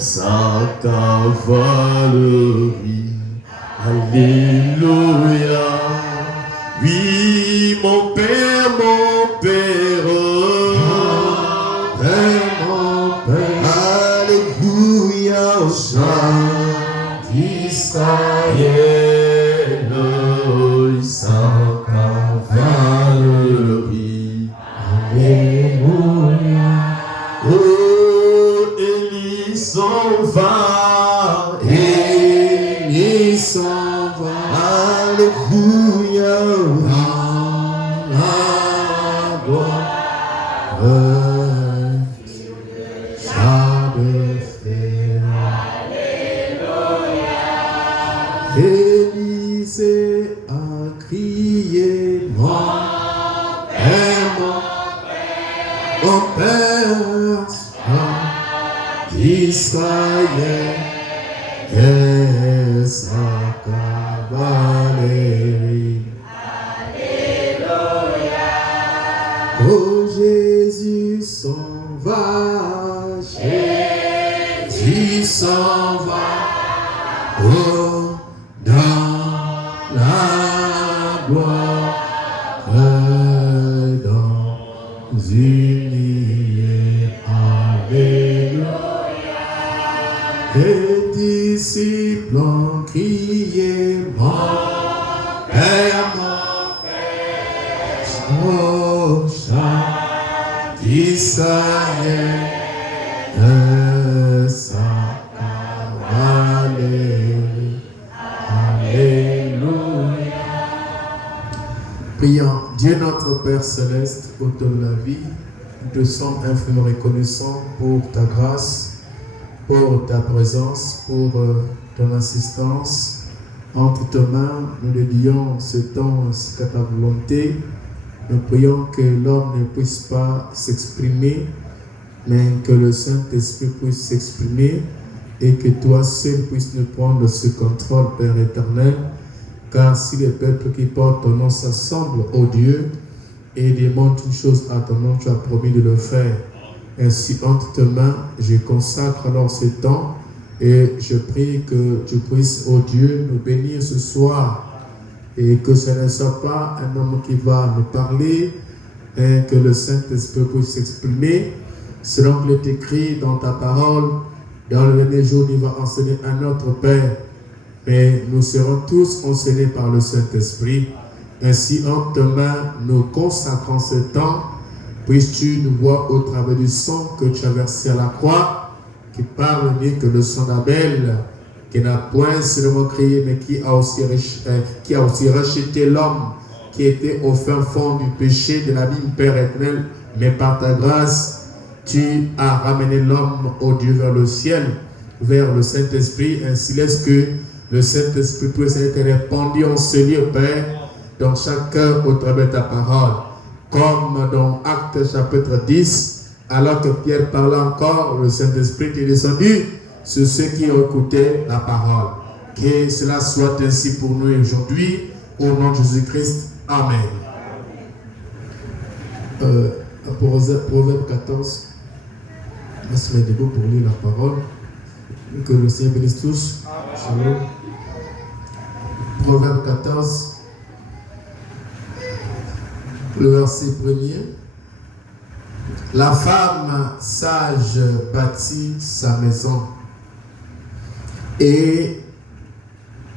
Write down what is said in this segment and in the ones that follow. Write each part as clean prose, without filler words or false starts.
sa cavalerie. Alléluia. Oui, mon Père, mon Père. Père, mon Père. Alléluia, au chant d'Israël, sa cavalerie. Alléluia. Oh, Élie s'en va. Élie s'en va. Alléluia. La gloire. Élisée a crié, mon Père, Israël est sa cavalerie. Alléluia. Oh, Jésus s'en va, Jésus s'en va. Oh, dans la gloire, dans une nuée. Alléluia. Les disciples ont crié, mon Père, oh, chant d'Israël, sa cavalerie. Alléluia. Prions. Dieu notre Père Céleste, auteur de la vie, nous te sommes infiniment reconnaissants pour ta grâce, pour ta présence, pour ton assistance. Entre tes mains, nous dédions ce temps ainsi qu'à ta volonté. Nous prions que l'homme ne puisse pas s'exprimer, mais que le Saint-Esprit puisse s'exprimer et que toi seul puisses nous prendre ce contrôle, Père éternel. Car si les peuples qui portent ton nom s'assemblent, ô Dieu, et demandent une chose à ton nom, tu as promis de le faire. Ainsi, entre tes mains, je consacre alors ce temps et je prie que tu puisses, ô Dieu, nous bénir ce soir et que ce ne soit pas un homme qui va nous parler, et que le Saint-Esprit puisse s'exprimer selon qu'il est écrit dans ta parole. Dans le dernier jour, il va enseigner à notre Père, mais nous serons tous enseignés par le Saint-Esprit. Ainsi, entre tes mains, nous consacrons ce temps. Puisses-tu nous voir au travers du sang que tu as versé à la croix, qui parle mieux que le sang d'Abel, qui n'a point seulement crié, mais qui a aussi racheté l'homme qui était au fin fond du péché de l'abîme, Père éternel. Mais par ta grâce, tu as ramené l'homme, ô Dieu, vers le ciel, vers le Saint-Esprit. Ainsi, laisse que le Saint-Esprit puisse être répandu en ce lieu, Père, dans chaque cœur au travers de ta parole. Comme dans Actes chapitre 10, alors que Pierre parlait encore, le Saint-Esprit est descendu sur ceux qui ont écouté la parole. Que cela soit ainsi pour nous aujourd'hui, au nom de Jésus-Christ. Amen. Proverbe 14. On va se mettre debout pour lire la parole. Que le Seigneur bénisse tous. Shalom. Proverbe 14. Le verset 1er. La femme sage bâtit sa maison et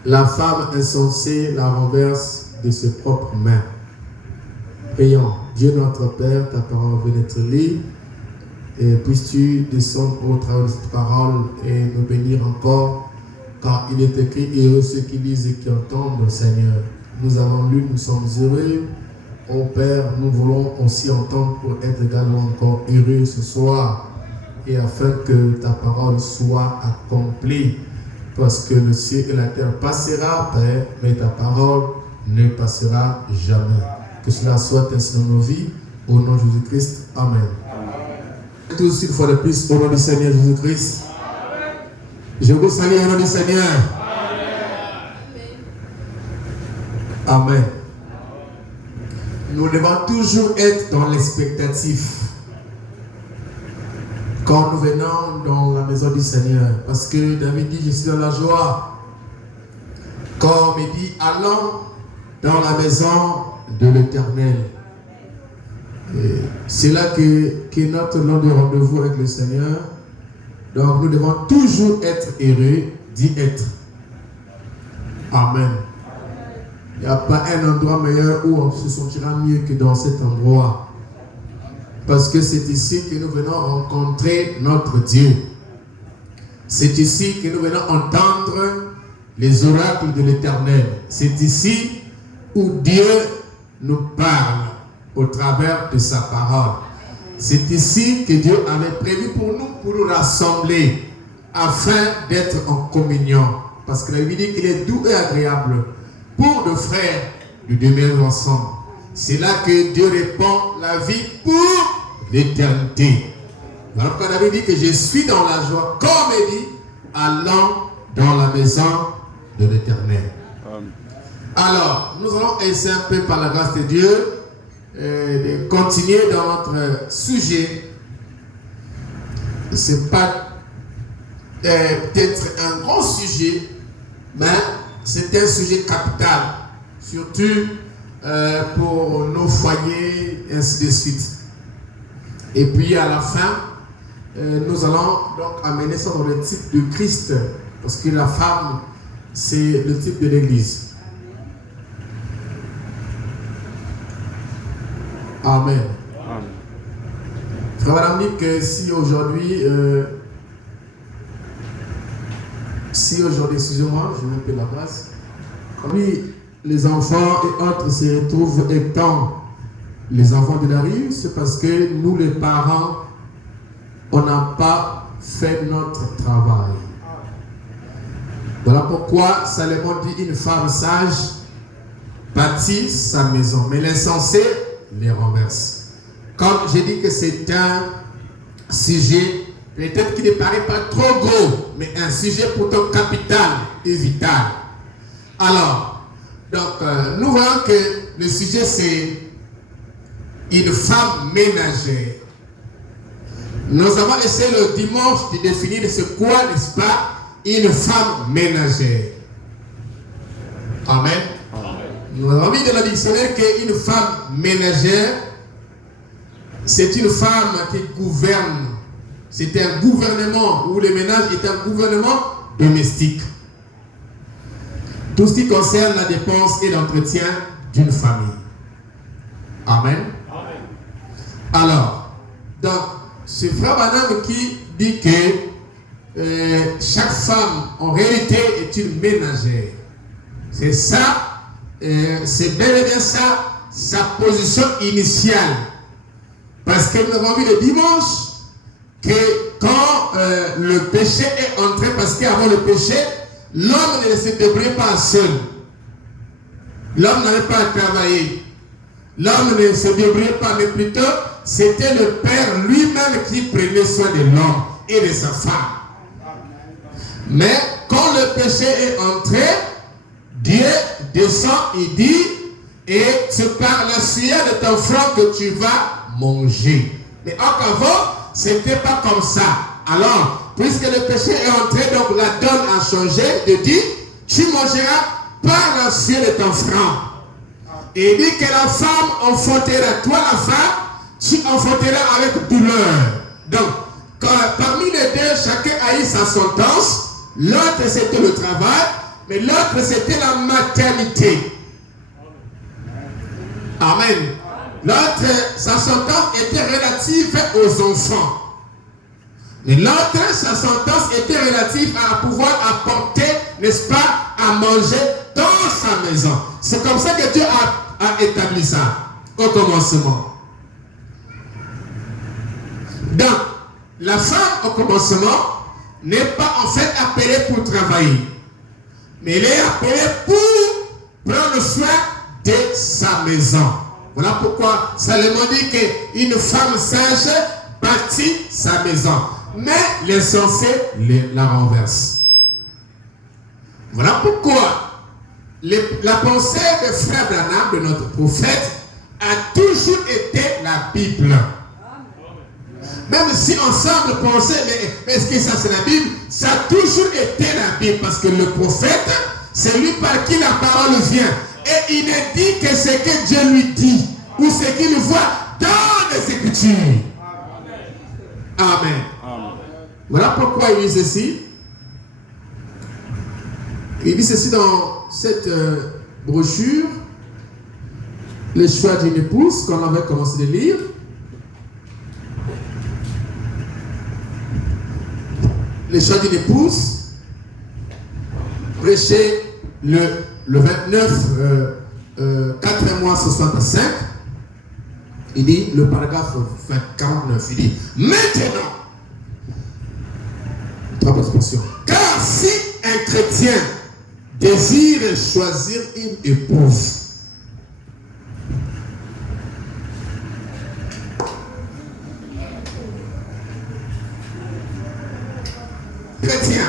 la femme insensée la renverse de ses propres mains. Prions. Dieu notre Père, ta parole vient d'être lue, et puisses-tu descendre au travers de cette parole et nous bénir encore, car il est écrit, heureux ceux qui lisent et qui entendent, Seigneur. Nous avons lu, nous sommes heureux. Ô Père, nous voulons aussi entendre pour être également encore heureux ce soir, et afin que ta parole soit accomplie, parce que le ciel et la terre passera, Père, mais ta parole ne passera jamais. Que cela soit ainsi dans nos vies, au nom de Jésus-Christ. Amen. Tous une fois de plus, au nom du Seigneur Jésus-Christ. Je vous salue au nom du Seigneur. Amen. Nous devons toujours être dans l'expectative. quand nous venons dans la maison du Seigneur. Parce que David dit, je suis dans la joie. Comme il dit, allons dans la maison de l'Éternel. C'est là que notre nom de rendez-vous avec le Seigneur. Donc nous devons toujours être heureux d'y être. Amen. Il n'y a pas un endroit meilleur où on se sentira mieux que dans cet endroit. Parce que c'est ici que nous venons rencontrer notre Dieu. C'est ici que nous venons entendre les oracles de l'Éternel. C'est ici où Dieu nous parle au travers de sa parole. C'est ici que Dieu avait prévu pour nous rassembler afin d'être en communion. Parce que la Bible dit qu'il est doux et agréable pour deux frères de demeurer ensemble. C'est là que Dieu répand la vie pour l'éternité. Alors qu'on avait dit que je suis dans la joie, comme il dit, allons dans la maison de l'Éternel. Alors, nous allons essayer un peu par la grâce de Dieu de continuer dans notre sujet. Ce n'est pas peut-être un grand sujet, mais c'est un sujet capital, surtout pour nos foyers, ainsi de suite. Et puis à la fin, nous allons donc amener ça dans le type de Christ, parce que la femme, c'est le type de l'Église. Amen. Amen. Frère Madame dit que si aujourd'hui, excusez-moi, je vais un peu la place. Oui, les enfants et autres se retrouvent étant les enfants de la rue, c'est parce que nous les parents, on n'a pas fait notre travail. Voilà pourquoi Salomon dit une femme sage bâtit sa maison, mais l'insensé les renverse. Comme j'ai dit que c'est un sujet peut-être qui ne paraît pas trop gros, mais un sujet pourtant capital et vital. Alors, donc nous voyons que le sujet c'est une femme ménagère. Nous avons essayé le dimanche de définir ce quoi, n'est-ce pas, une femme ménagère. Amen. Nous avons mis dans le dictionnaire qu'une femme ménagère, c'est une femme qui gouverne. C'est un gouvernement où le ménage est un gouvernement domestique. Tout ce qui concerne la dépense et l'entretien d'une famille. Amen. Alors, donc, ce frère Madame qui dit que chaque femme, en réalité, est une ménagère. C'est ça. C'est bel et bien ça, sa position initiale. Parce que nous avons vu le dimanche que quand le péché est entré, parce qu'avant le péché, l'homme ne se débrouillait pas seul. L'homme n'avait pas à travailler. L'homme ne se débrouillait pas, mais plutôt c'était le Père lui-même qui prenait soin de l'homme et de sa femme. Mais quand le péché est entré, Dieu descend et dit, et c'est par la sueur de ton front que tu vas manger. Mais auparavant, ce n'était pas comme ça. Alors, puisque le péché est entré, donc la donne a changé, de dire, tu mangeras par la sueur de ton front. Et il dit que la femme enfantera, toi la femme, tu enfanteras avec douleur. Donc, parmi les deux, chacun a eu sa sentence. L'autre c'était le travail, mais l'autre c'était la maternité. Amen. L'autre, sa sentence était relative aux enfants. Mais l'autre, sa sentence était relative à pouvoir apporter, n'est-ce pas, à manger dans sa maison. C'est comme ça que Dieu a établi ça au commencement. Donc, la femme au commencement n'est pas en fait appelée pour travailler, mais elle est appelée pour prendre soin de sa maison. Voilà pourquoi Salomon dit qu'une femme sage bâtit sa maison, mais l'insensé la renverse. Voilà pourquoi la pensée de frère Branham, de notre prophète, a toujours été la Bible. Même si on semble penser, mais est-ce que ça c'est la Bible? Ça a toujours été la Bible, parce que le prophète, c'est lui par qui la parole vient. Et il ne dit que ce que Dieu lui dit, ou ce qu'il voit dans les Écritures. Amen. Amen. Voilà pourquoi il dit ceci. Il dit ceci dans cette brochure, le choix d'une épouse, qu'on avait commencé de lire. Le choix d'une épouse, prêché le 29, 4 mois 65. Il dit, le paragraphe 49, il dit, maintenant, trois expressions, car si un chrétien désire choisir une épouse, chrétien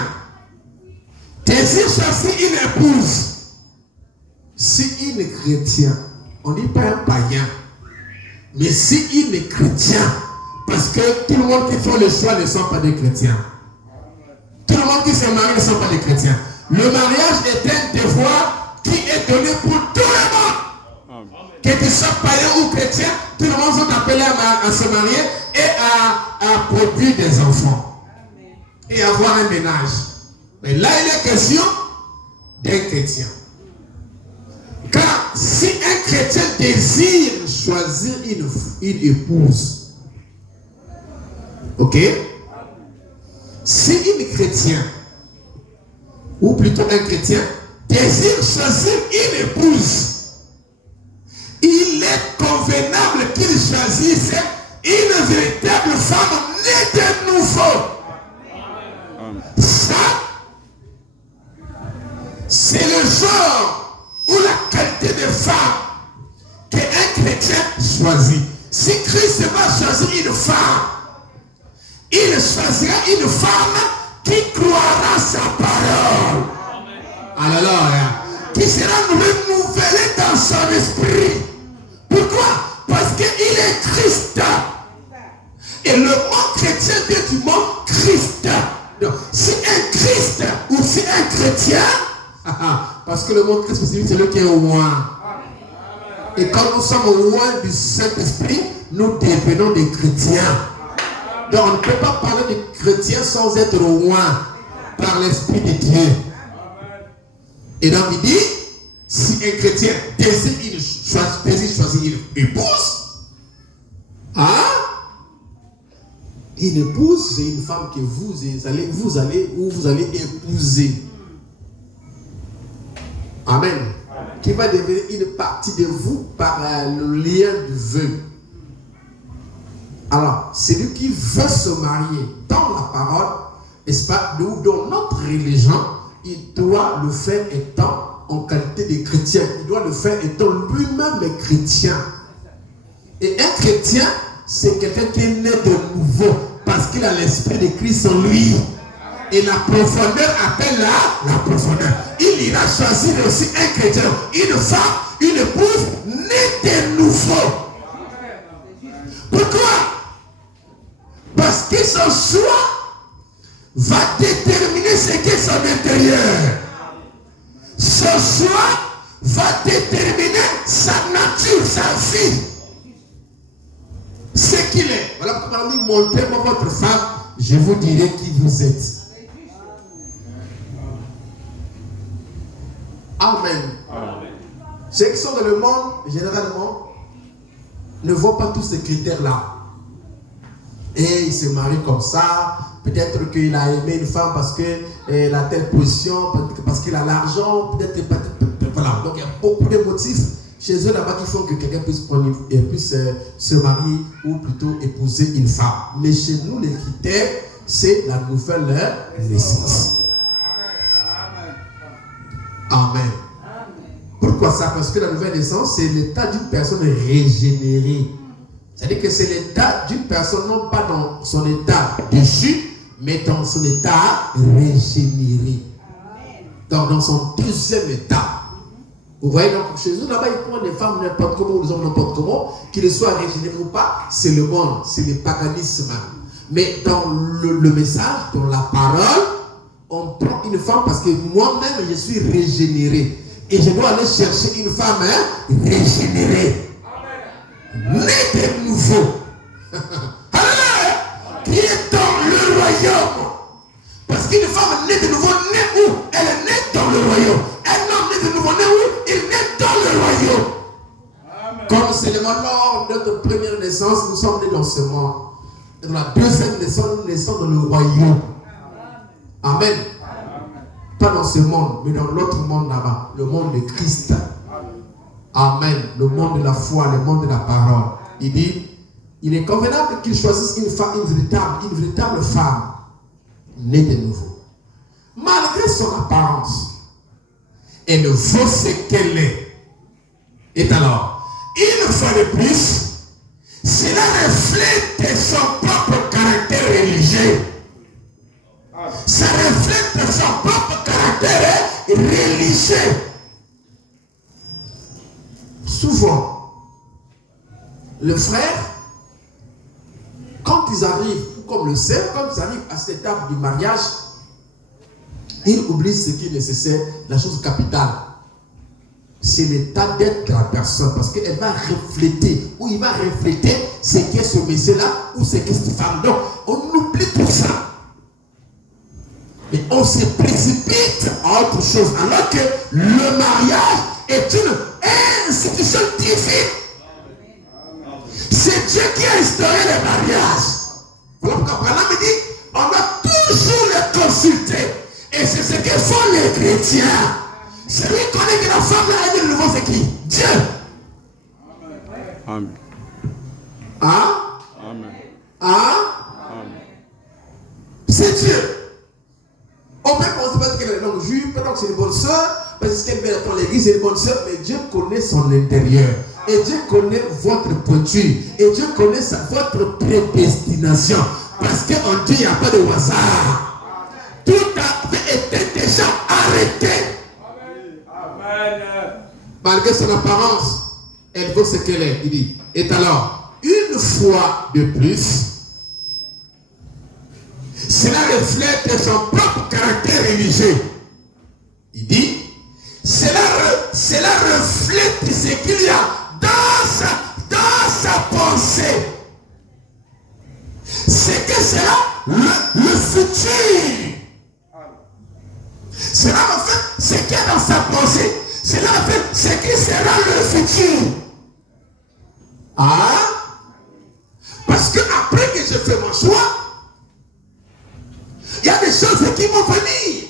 désire choisir une épouse, si il est chrétien, on ne dit pas un païen, mais si il est chrétien, parce que tout le monde qui fait le choix ne sont pas des chrétiens. Tout le monde qui se marie ne sont pas des chrétiens. Le mariage est un devoir qui est donné pour tout le monde. Que tu sois païen ou chrétien, tout le monde sont appelés à se marier et à produire des enfants. Et avoir un ménage. Mais là, il est question d'un chrétien. Car si un chrétien désire choisir une épouse, ok? Si un chrétien, ou plutôt un chrétien, désire choisir une épouse, il est convenable qu'il choisisse une véritable femme née de nouveau. Ça, c'est le genre ou la qualité de femme qu'un chrétien choisit. Si Christ va choisir une femme, il choisira une femme qui croira sa parole. Alléluia. Qui sera renouvelée dans son esprit. Pourquoi? Parce qu'il est Christ. Et le mot chrétien vient du mot Christ. Donc, si un Christ ou si un chrétien, parce que le mot Christ c'est celui qui est au loin. Et quand nous sommes au loin du Saint-Esprit, nous devenons des chrétiens. Donc on ne peut pas parler de chrétiens sans être au loin par l'Esprit de Dieu. Et donc il dit, si un chrétien désire choisir une épouse, une épouse, c'est une femme que vous allez épouser. Amen. Qui va devenir une partie de vous par le lien du vœu. Alors, celui qui veut se marier dans la parole, n'est-ce pas, nous, dans notre religion, il doit le faire étant en qualité de chrétien. Il doit le faire étant lui-même chrétien. Et un chrétien, c'est quelqu'un qui est né de nouveau parce qu'il a l'esprit de Christ en lui. Et la profondeur appelle la profondeur. Il ira choisir aussi un chrétien, une femme, une épouse née de nouveau. Pourquoi? Parce que son choix va déterminer ce qu'est son intérieur. Son choix va déterminer sa nature, sa vie. Ce qu'il est. Voilà pourquoi on dit, montrez-moi votre femme, je vous dirai qui vous êtes. Amen. Amen. Ceux qui sont dans le monde, généralement, ne voient pas tous ces critères-là. Et il se marie comme ça. Peut-être qu'il a aimé une femme parce qu'elle a telle position, parce qu'il a l'argent, peut-être, voilà. Donc il y a beaucoup de motifs chez eux là-bas qui font que quelqu'un puisse se marier ou plutôt épouser une femme. Mais chez nous, les critères, c'est la nouvelle naissance. Amen. Pourquoi ça? Parce que la nouvelle naissance, c'est l'état d'une personne régénérée. C'est-à-dire que c'est l'état d'une personne, non pas dans son état déchu, mais dans son état régénéré. Donc dans son deuxième état. Vous voyez, donc chez eux, là-bas, ils prennent les femmes n'importe comment, ou les hommes n'importe comment, qu'ils soient régénérés ou pas, c'est le monde, c'est le paganisme. Mais dans le message, dans la parole, on prend une femme parce que moi-même, je suis régénéré. Et je dois aller chercher une femme régénérée. Née de nouveau. Qui est dans le royaume. Parce qu'une femme née de nouveau, née où? Elle est née dans le royaume. Un homme né de nouveau, né où? Il est né dans le royaume. Amen. Comme c'est le lors de notre première naissance, nous sommes nés dans ce monde. Et dans la deuxième naissance, nous naissons dans le royaume. Amen. Amen. Pas dans ce monde, mais dans l'autre monde là-bas, le monde de Christ. Amen. Le monde de la foi, le monde de la parole. Il dit, il est convenable qu'il choisisse une femme, une véritable femme, née de nouveau. Malgré son apparence, elle vaut ce qu'elle est. Et alors, une fois de plus, cela reflète son propre caractère religieux. Ça reflète son propre caractère religieux. Souvent, les frères, quand ils arrivent, comme le sait, quand ils arrivent à cette étape du mariage, ils oublient ce qui est nécessaire, la chose capitale. C'est l'état d'être de la personne, parce qu'elle va refléter, ou il va refléter ce qu'est ce monsieur-là, ou ce qu'est cette femme. Donc, on oublie tout ça. Mais on se précipite à autre chose, alors que le mariage est une institution divine. C'est Dieu qui a instauré le mariage. Voilà pourquoi Branham me dit, on doit toujours le consulter. Et c'est ce que font les chrétiens. Celui qui connaît que la femme là est de nouveau, c'est qui? Dieu. Amen. Hein? Amen. Hein? Amen. C'est Dieu. On peut penser qu'elle est une longue juive, peut-être que c'est une bonne soeur, parce qu'elle vient dans l'église, c'est une bonne soeur, mais Dieu connaît son intérieur. Et Dieu connaît votre pointure. Et Dieu connaît votre prédestination. Parce qu'en Dieu, il n'y a pas de hasard. Tout avait été déjà arrêté. Amen. Malgré son apparence, elle vaut ce qu'elle est. Il dit. Et alors, une fois de plus, cela reflète son propre caractère religieux. Il dit, cela reflète ce qu'il y a dans sa pensée. C'est que sera le futur. Cela reflète ce qu'il y a dans sa pensée. Cela reflète ce qui sera le futur. Ah? Parce que après que je fais mon choix, il y a des choses qui vont venir.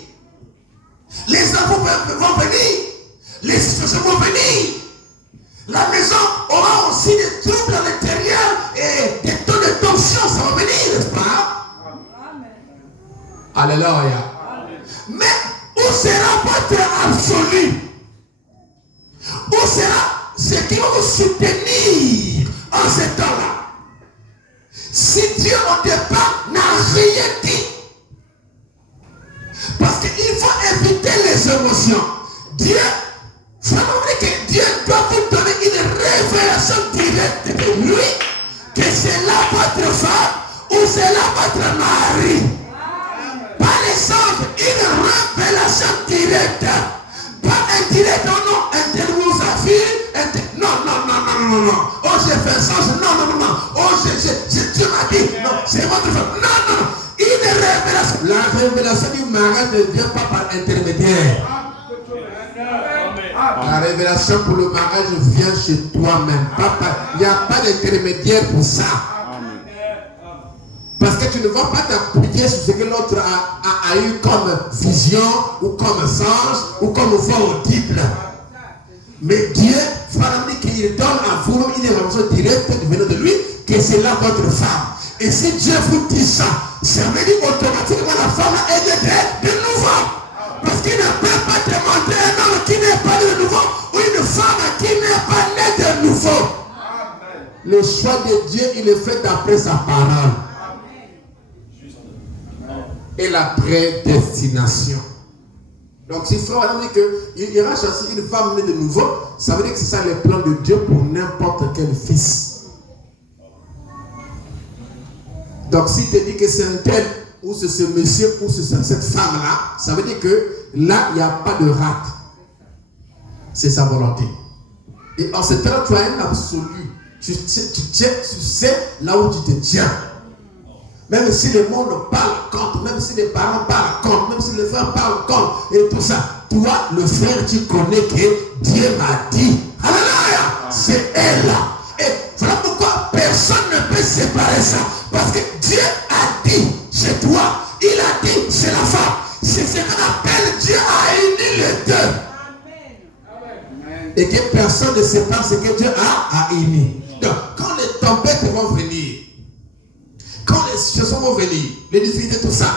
Les enfants vont venir. Les situations vont venir. La maison aura aussi des troubles à l'intérieur et des taux de tension, ça va venir, n'est-ce pas? Amen. Alléluia. Mais où sera votre absolu? Où sera ce qui va vous soutenir en ce temps-là? Si Dieu au départ n'a rien dit, parce qu'il faut éviter les émotions. Dieu, vraiment que Dieu doit vous donner une révélation directe de lui, que c'est là votre femme ou c'est là votre mari. Par exemple, une révélation directe. Pas indirecte, non, un tel vous affirme, non. Oh, j'ai fait ça, non. Oh, Dieu m'a dit, non, c'est votre femme. Non. Une révélation. La révélation du mariage ne vient pas par intermédiaire. La révélation pour le mariage vient chez toi-même. Il n'y a pas d'intermédiaire pour ça. Parce que tu ne vas pas t'appuyer sur ce que l'autre a eu comme vision, ou comme sens, ou comme voix audible. Mais Dieu, qu'il donne à vous une révélation directe venant de lui, que c'est là votre femme. Et si Dieu vous dit ça, ça veut dire automatiquement la femme est née de nouveau. Parce qu'il ne peut pas demander un homme qui n'est pas de nouveau ou une femme qui n'est pas née de nouveau. Amen. Le choix de Dieu, il est fait d'après sa parole. Amen. Et la prédestination. Donc si frère Adam dit qu'il ira chasser une femme née de nouveau, ça veut dire que c'est ça le plan de Dieu pour n'importe quel fils. Donc si tu dis que c'est un tel, ou c'est ce monsieur, ou c'est cette femme-là, ça veut dire que là, il n'y a pas de rate. C'est sa volonté. Et en ce temps, tu as un absolu. Tu sais là où tu te tiens. Même si le monde parle contre, même si les parents parlent contre, même si les frères parlent contre, et tout ça, toi, le frère, tu connais que Dieu m'a dit. Alléluia! C'est elle là. Et voilà pourquoi personne ne peut séparer ça. Parce que Dieu a dit, c'est toi. Il a dit, c'est la femme. C'est ce qu'on appelle Dieu a uni les deux. Amen. Et que personne ne sépare ce que Dieu a uni. Donc, quand les tempêtes vont venir, quand les situations vont venir, les difficultés, tout ça,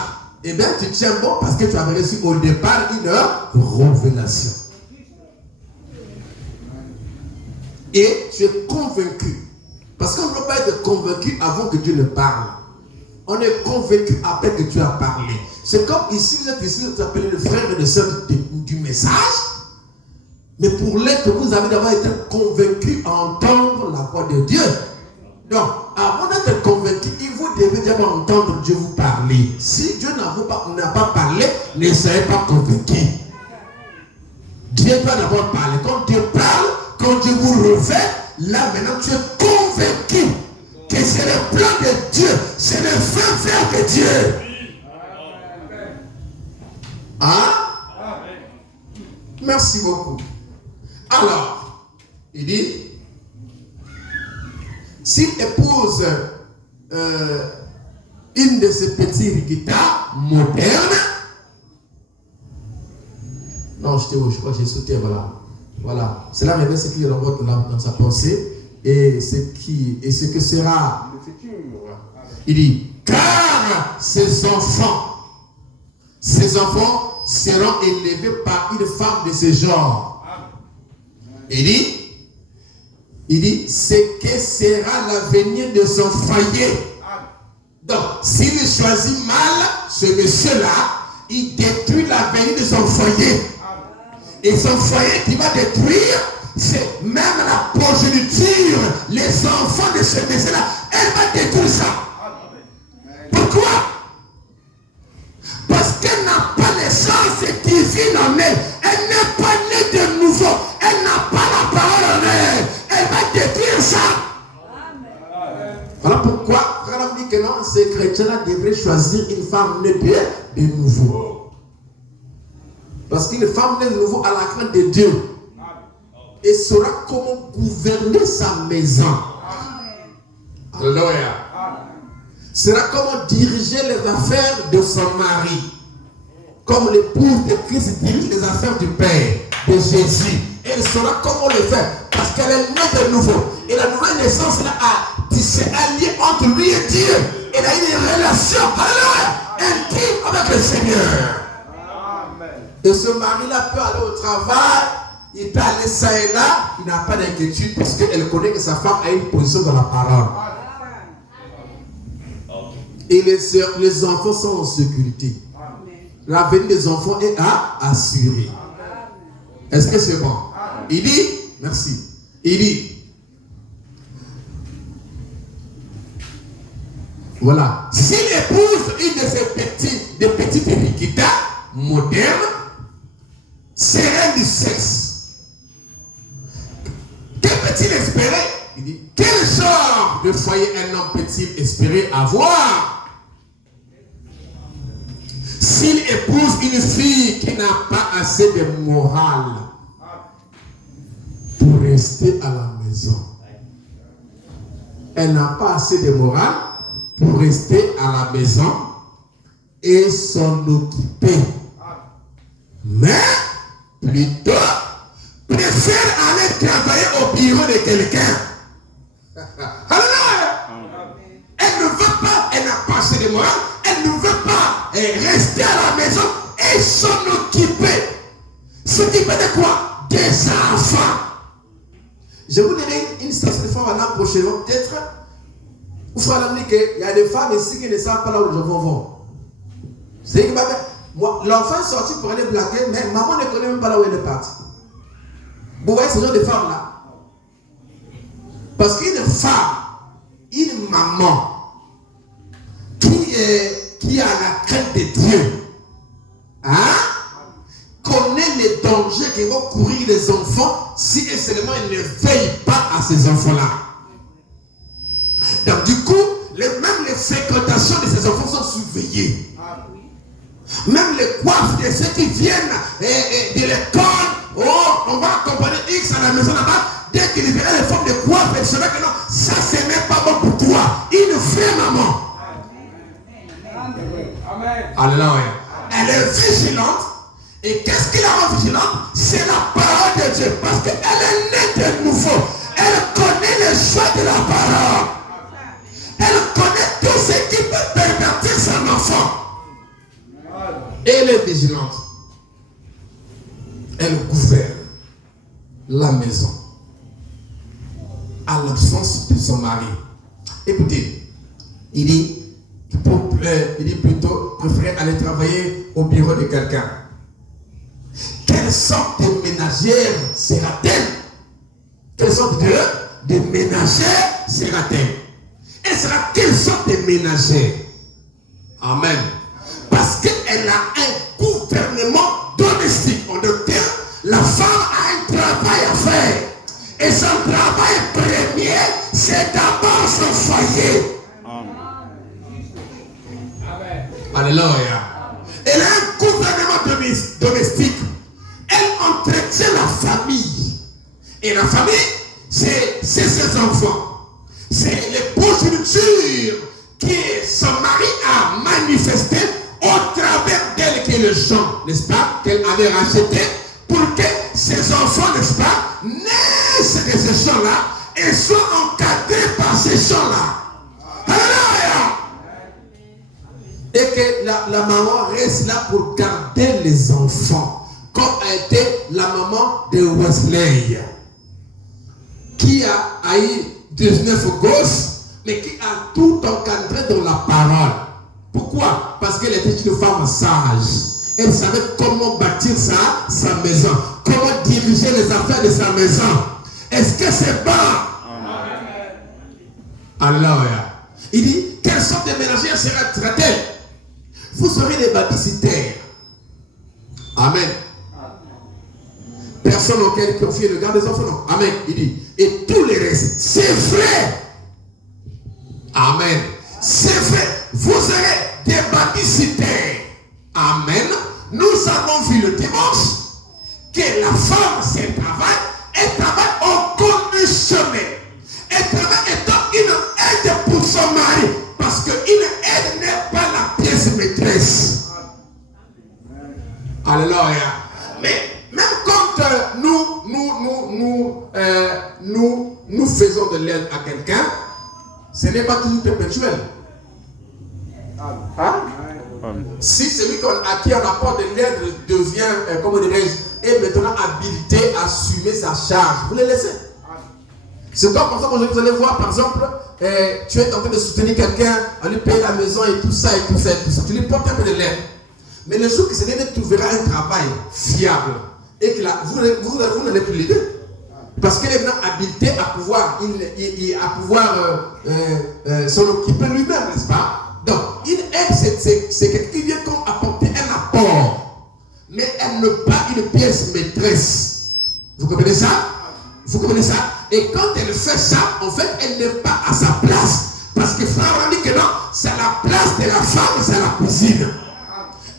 eh bien, tu tiens bon parce que tu avais reçu au départ une révélation. Et tu es convaincu. Parce qu'on ne peut pas être convaincu avant que Dieu ne parle. On est convaincu après que tu as parlé. C'est comme ici, vous êtes ici, vous appelez le frère et le soeur du message. Mais pour l'être, vous avez d'abord été convaincu à entendre la voix de Dieu. Donc, avant d'être convaincu, vous devez d'abord entendre Dieu vous parler. Si Dieu n'a pas parlé, ne soyez pas convaincu. Dieu doit d'abord parler. Quand Dieu parle, quand Dieu vous révèle, là maintenant tu es convaincu que c'est le plan de Dieu, c'est le faire de Dieu. Hein? Merci beaucoup. Alors, il dit, s'il épouse une de ces petites guitares modernes, non, je crois que j'ai sauté, voilà. Voilà, cela révèle ce qu'il y a dans sa pensée et ce que sera le futur. Il dit, car ces enfants seront élevés par une femme de ce genre. Il dit, ce que sera l'avenir de son foyer. Donc, s'il choisit mal ce monsieur-là, il détruit l'avenir de son foyer. Et son foyer qui va détruire, c'est même la progéniture, les enfants de ce monsieur-là, elle va détruire ça. Pourquoi? Parce qu'elle n'a pas l'essence divine en elle. Elle n'est pas née de nouveau. Elle n'a pas la parole en elle. Elle va détruire ça. Voilà pourquoi, quand on dit que non, ces chrétiens-là devraient choisir une femme née de nouveau. Parce qu'une femme née de nouveau a la crainte de Dieu. Et saura comment gouverner sa maison. Alléluia. Saura comment diriger les affaires de son mari. Comme l'épouse de Christ dirige les affaires du Père, de Jésus. Elle saura comment le faire. Parce qu'elle est née de nouveau. Et la nouvelle naissance là c'est un lien entre lui et Dieu. Elle a une relation, alléluia, intime avec le Seigneur. Et ce mari-là peut aller au travail, il peut aller ça et là, il n'a pas d'inquiétude parce qu'elle connaît que sa femme a une position dans la parole. Et les enfants sont en sécurité. L'avenir des enfants est assuré. Est-ce que c'est bon? Il dit, merci, il dit, voilà, s'il épouse une de ces petites Nikita modernes, sereine du sexe, que peut-il espérer? Il dit, quel genre de foyer un homme peut-il espérer avoir s'il épouse une fille qui n'a pas assez de morale pour rester à la maison? Elle n'a pas assez de morale pour rester à la maison et s'en occuper. Mais plutôt préfère aller travailler au bureau de quelqu'un. Elle ne veut pas, elle n'a pas assez de morale, elle ne veut pas rester à la maison et s'en occuper. S'occuper de quoi? Des enfants. Je vous donnerai une station de l'an prochain, peut-être. Il faut l'amener qu'il y a des femmes ici qui ne savent pas là où les enfants vont. C'est que l'enfant est sorti pour aller blaguer, mais maman ne connaît même pas là où elle est partie. Vous voyez ce genre de femmes-là? Parce qu'une femme, une maman, qui a la crainte de Dieu, connaît les dangers qui vont courir les enfants si seulement il ne veille pas à ces enfants-là. Donc du coup, même les fréquentations de ces enfants sont surveillées. Même les coiffes de ceux qui viennent de l'école, on va accompagner X à la maison là-bas, dès qu'il verra les formes de coiffe, elle saura que non, ça ce n'est pas bon pour toi. Une vraie maman. Alléluia. Elle est vigilante. Et qu'est-ce qui la rend vigilante? C'est la parole de Dieu. Parce qu'elle est née de nouveau. Elle connaît le choix de la parole. Elle connaît tout ce qui peut pervertir son enfant. Elle est vigilante. Elle gouverne la maison à l'absence de son mari. Écoutez, il dit plutôt préférer aller travailler au bureau de quelqu'un. Quelle sorte de ménagère sera-t-elle? Quelle sorte de ménagère sera-t-elle? Elle sera quelle sorte de ménagère? Amen. Parce qu'elle a un gouvernement domestique. En d'autres termes, la femme a un travail à faire. Et son travail premier, c'est d'abord son foyer. Alléluia. Elle a un gouvernement domestique. Elle entretient la famille. Et la famille, c'est ses enfants. C'est les progéniture que son mari a manifesté au travers d'elle qui est le champ, n'est-ce pas, qu'elle avait racheté pour que ses enfants, n'est-ce pas, naissent de ces champs-là et soient encadrés par ces champs-là. Alléluia. Et que la maman reste là pour garder les enfants, comme a été la maman de Wesley, qui a eu 19 gosses, mais qui a tout encadré dans la parole. Pourquoi? Parce qu'elle était une femme sage. Elle savait comment bâtir sa maison, comment diriger les affaires de sa maison. Est-ce que c'est bon? Alléluia. Il dit, quelle sorte de ménagère sera-t-elle? Vous serez des babysitters. Amen. Personne auquel confier le garde des enfants, non. Amen. Il dit, et tous les restes, c'est vrai. Amen. C'est vrai. Vous serez des babysitters. Amen. Nous avons vu le dimanche que la femme, c'est travail, elle travaille au conditionnel. Elle travaille étant une aide pour son mari. Parce qu'une aide n'est pas la pièce maîtresse. Alléluia. Mais même quand nous faisons de l'aide à quelqu'un, ce n'est pas toujours perpétuel. Si celui à qui on apporte de l'aide devient, comment dirais-je, est maintenant habilité à assumer sa charge, vous le laissez. C'est comme par exemple, aujourd'hui, vous allez voir, par exemple, tu es en train de soutenir quelqu'un, à lui payer la maison et tout ça, et tout ça, et tout ça. Tu lui portes un peu de l'aide. Mais le jour que ce n'est trouvera un travail fiable, et que vous n'allez plus l'aider. Parce qu'elle est maintenant habilitée à pouvoir, s'en occuper lui-même, n'est-ce pas? Donc, une aide, c'est quelqu'un qui vient comme apporter un apport. Mais elle n'est pas une pièce maîtresse. Vous comprenez ça? Vous comprenez ça? Et quand elle fait ça, en fait, elle n'est pas à sa place. Parce que Frère a dit que non, c'est la place de la femme, c'est la cuisine.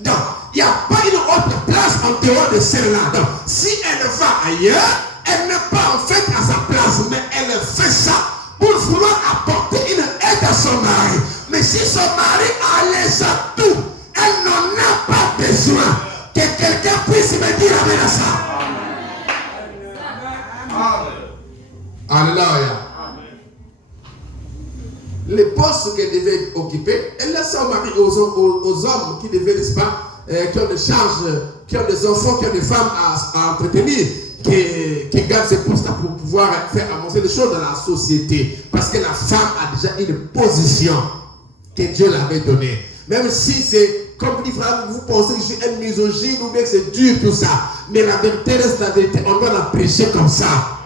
Donc, il n'y a pas une autre place en dehors de celle-là. Donc, si elle va ailleurs, elle n'est pas en fait à sa place, mais elle fait ça pour vouloir apporter une aide à son mari. Mais si son mari a les atouts, elle n'en a pas besoin. Que quelqu'un puisse me dire amen à ça. Alléluia. Les postes qu'elle devait occuper, elle laisse son mari aux hommes qui devaient, n'est-ce pas, qui ont des charges, qui ont des enfants, qui ont des femmes à entretenir, qui gardent ces postes-là pour pouvoir faire avancer les choses dans la société. Parce que la femme a déjà une position que Dieu l'avait donnée. Même si c'est, comme dit frère, vous pensez que je suis un misogyne ou bien que c'est dur tout ça. Mais la vérité reste la vérité. On doit la prêcher comme ça.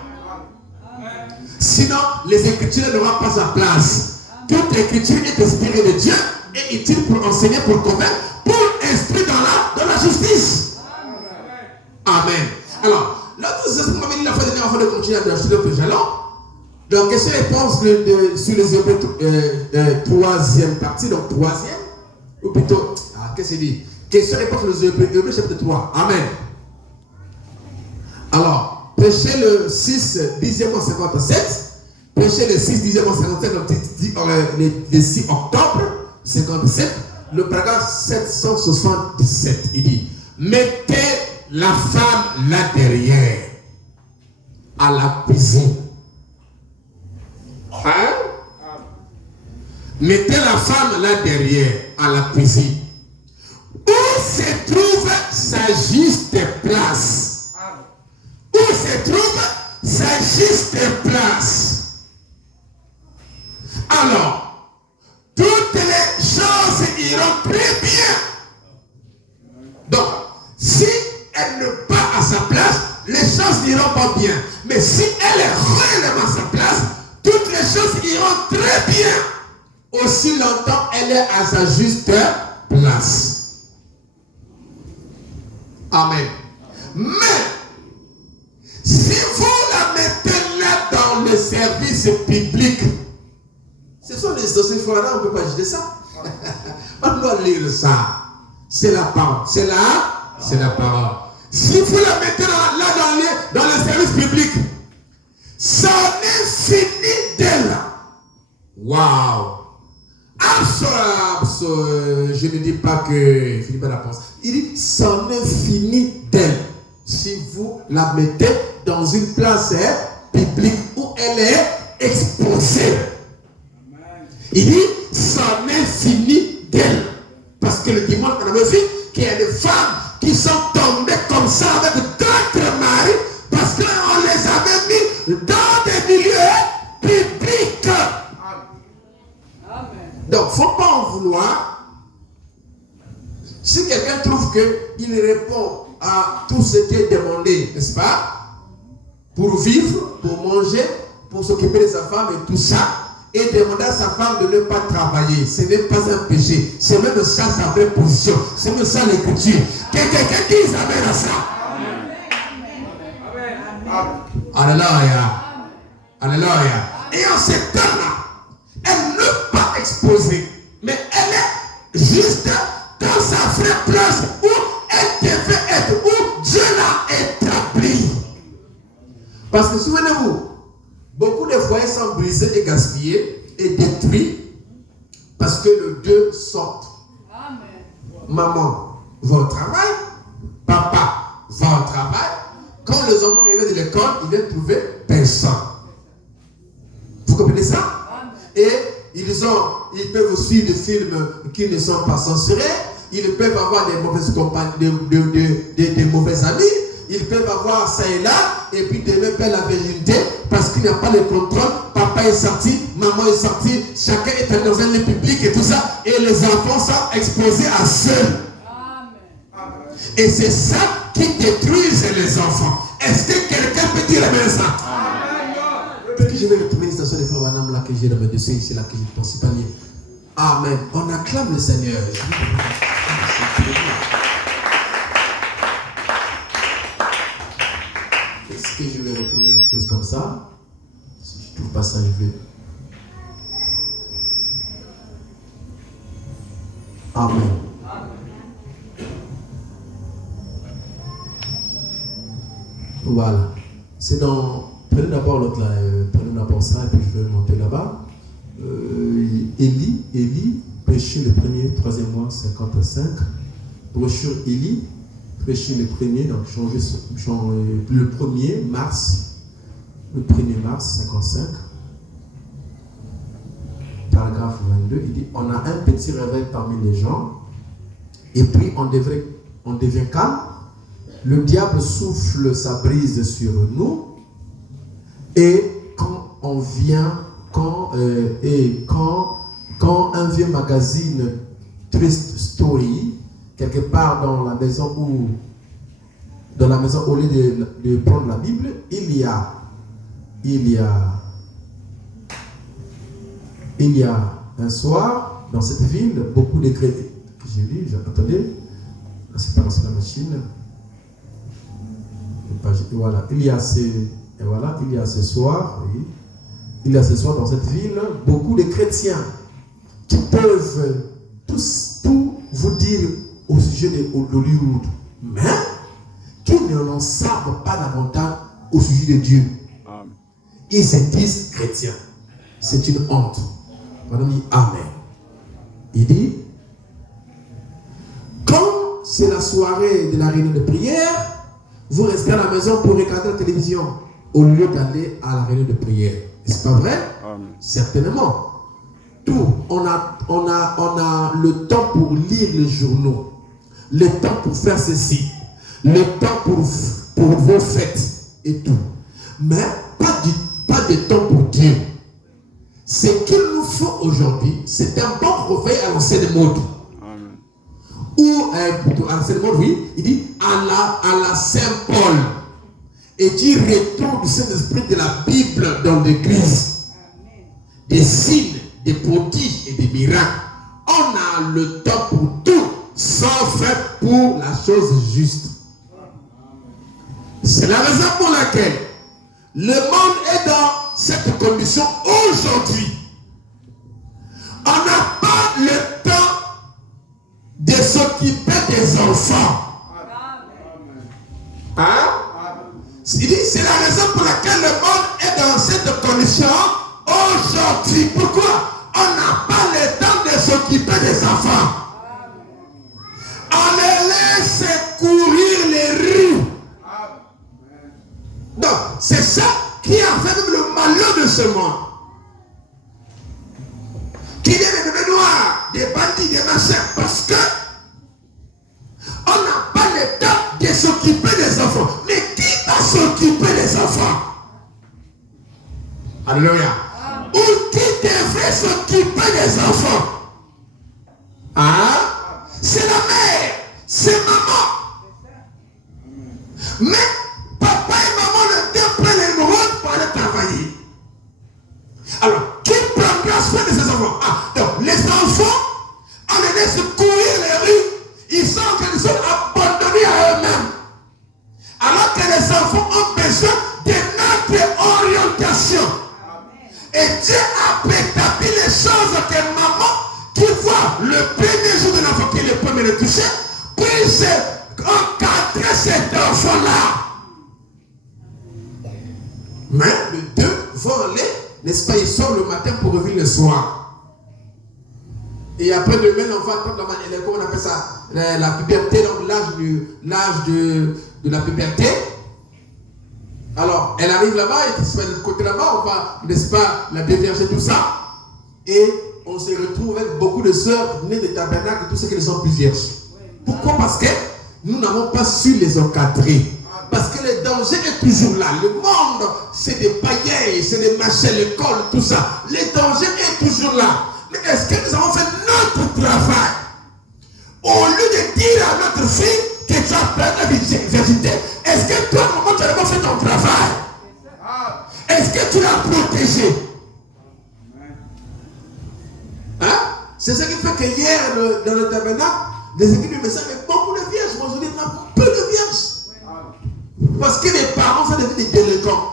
Sinon, les Écritures n'auront pas sa place. Toute Écriture est inspirée de Dieu est utile pour enseigner, pour convaincre, pour instruire dans la justice. Amen. Alors, l'autre chose qu'on m'avait dit la fois dernière, avant de continuer à acheter l'autre jalon. Donc, question-réponse sur les Hébreux, troisième partie, donc troisième, ou plutôt, qu'est-ce qu'il dit? Question-réponse sur les Hébreux, chapitre 3. Amen. Alors, prêchez le 6, 10e 57. Prêchez le 6, 10e 57, le 6 octobre 57. Le paragraphe 777, il dit, mettez la femme là derrière, à la cuisine. Hein? Mettez la femme là derrière, à la cuisine. Où se trouve sa juste place? Où se trouve sa juste place? Alors, toutes les choses iront très bien. Donc, si elle ne pas à sa place, les choses n'iront pas bien. Mais si elle est réellement à sa place, toutes les choses iront très bien. Aussi longtemps elle est à sa juste place. Amen. Mais, si vous la mettez là dans le service public, ce sont les dossiers là, on ne peut pas jeter ça. On doit lire ça. C'est la parole. C'est la parole. Si vous la mettez là dans le service public, ça est fini d'elle. Waouh! Je ne dis pas que fini par la pense. Il dit ça est fini d'elle. Si vous la mettez dans une place publique où elle est exposée. Il dit, ça n'est fini d'elle. Parce que le dimanche, on avait vu qu'il y a des femmes qui sont tombées comme ça avec d'autres maris parce qu'on les avait mis dans des milieux publics. Amen. Donc, il ne faut pas en vouloir. Si quelqu'un trouve qu'il répond à tout ce qui est demandé, n'est-ce pas? Pour vivre, pour manger, pour s'occuper de sa femme et tout ça, et demander à sa femme de ne pas travailler. Ce n'est pas un péché. C'est même ça sa vraie position. C'est même ça l'écriture. Quelqu'un qui s'amène à ça. Alléluia. Alléluia. Et en ce temps-là, elle n'est pas exposée. Mais elle est juste dans sa vraie place où elle devait être. Où Dieu l'a établie. Parce que souvenez-vous, beaucoup de foyers sont brisés et gaspillés et détruits parce que les deux sortent. Amen. Maman va au travail, papa va au travail. Quand les enfants viennent de l'école, ils viennent trouver personne. Vous comprenez ça? Amen. Et ils peuvent suivre des films qui ne sont pas censurés. Ils peuvent avoir des mauvaises compagnies, des mauvais amis. Ils peuvent avoir ça et là, et puis demain perdre la virginité parce qu'il n'y a pas le contrôle. Papa est sorti, maman est sortie, chacun est dans un lieu public et tout ça, et les enfants sont exposés à seuls. Et c'est ça qui détruit les enfants. Est-ce que quelqu'un peut dire amen ça? Peut-être que je vais retrouver une station de frère Wanam là que j'ai dans mes dossiers ici, là que je ne pense pas lire. Amen. On acclame le Seigneur. Est-ce que je vais retrouver quelque chose comme ça? Si je ne trouve pas ça, je vais. Amen. Voilà. C'est dans. Prenez d'abord l'autre là. Prenez d'abord ça et puis je vais monter là-bas. Élie, prêché le 1er, 3e mois, 55. Brochure Élie. Prêcher le 1er, donc le 1er mars, 55, paragraphe 22, il dit, on a un petit réveil parmi les gens, et puis on devient calme, le diable souffle sa brise sur nous, et quand un vieux magazine Triste Story, quelque part dans la maison au lieu de prendre la Bible, il y a un soir, dans cette ville, beaucoup de chrétiens. J'ai lu, attendez, c'est pas dans la machine. Voilà, il y a ce soir, oui, il y a ce soir dans cette ville beaucoup de chrétiens qui peuvent tout vous dire au sujet de Hollywood, mais qui ne savent pas davantage au sujet de Dieu. Amen. Ils se disent chrétiens. C'est une honte. On dit Amen. Il dit, quand c'est la soirée de la réunion de prière, vous restez à la maison pour regarder la télévision au lieu d'aller à la réunion de prière. N'est-ce pas vrai? Amen. Certainement. Tout. On a le temps pour lire les journaux, le temps pour faire ceci, le temps pour vos fêtes et tout. Mais pas de temps pour Dieu. Ce qu'il nous faut aujourd'hui, c'est un bon réveil à l'ancienne mode. Amen. Ou plutôt à l'ancienne mode, oui, il dit à la Saint-Paul. Et dit retour du Saint-Esprit de la Bible dans l'Église. Des signes, des prodiges et des miracles. On a le temps pour tout, sauf faire pour la chose juste. C'est la raison pour laquelle le monde est dans cette condition aujourd'hui. On n'a pas le temps de s'occuper des enfants. Hein? Il dit, c'est la raison pour laquelle le monde est dans cette condition aujourd'hui. Pourquoi? On n'a pas le temps de s'occuper des enfants. On les laisse courir les rues. Donc, c'est ça qui a fait même le malheur de ce monde. Qu'il y ait des bébés noirs, des bandits, des machins, parce que on n'a pas le temps de s'occuper des enfants. Mais qui va s'occuper des enfants? Alléluia. Ou qui devrait s'occuper des enfants? Hein? C'est la mère, c'est maman. Mais papa et maman ne donnent pas les moyens pour aller travailler. Alors, qui prendra soin de ces enfants? Donc, les enfants, on les laisse courir les rues, ils sont abandonnés à eux-mêmes. Alors que les enfants ont besoin de notre orientation. Et Dieu a préparé les choses que maman, qui voit le premier jour de l'enfant, qui est le premier le toucher, puisse encadrer cet enfant-là. Mais les deux vont aller, n'est-ce pas, ils sortent le matin pour revenir le soir. Et après demain, on va attendre, comment on appelle ça, la puberté, donc l'âge de la puberté. Alors, elle arrive là-bas, et se met de l'autre côté là-bas, on va, n'est-ce pas, la déverger, tout ça. Et on se retrouve avec beaucoup de sœurs nées de tabernacle et tout ce qui ne sont plus vierges. Pourquoi? Parce que nous n'avons pas su les encadrer. Parce que le danger est toujours là. Le monde, c'est des païens, c'est des machins, l'école, tout ça. Le danger est toujours là. Mais est-ce que nous avons fait notre travail? Au lieu de dire à notre fille que tu as perdu la virginité, est-ce que toi, maman, tu as d'abord fait ton travail? Est-ce que tu l'as protégé? Hein? C'est ce qui fait que hier, dans le tabernacle, des équipes de messages, il y avait beaucoup de vierges. Aujourd'hui, on a peu de vierges. Parce que les parents sont devenus des délinquants.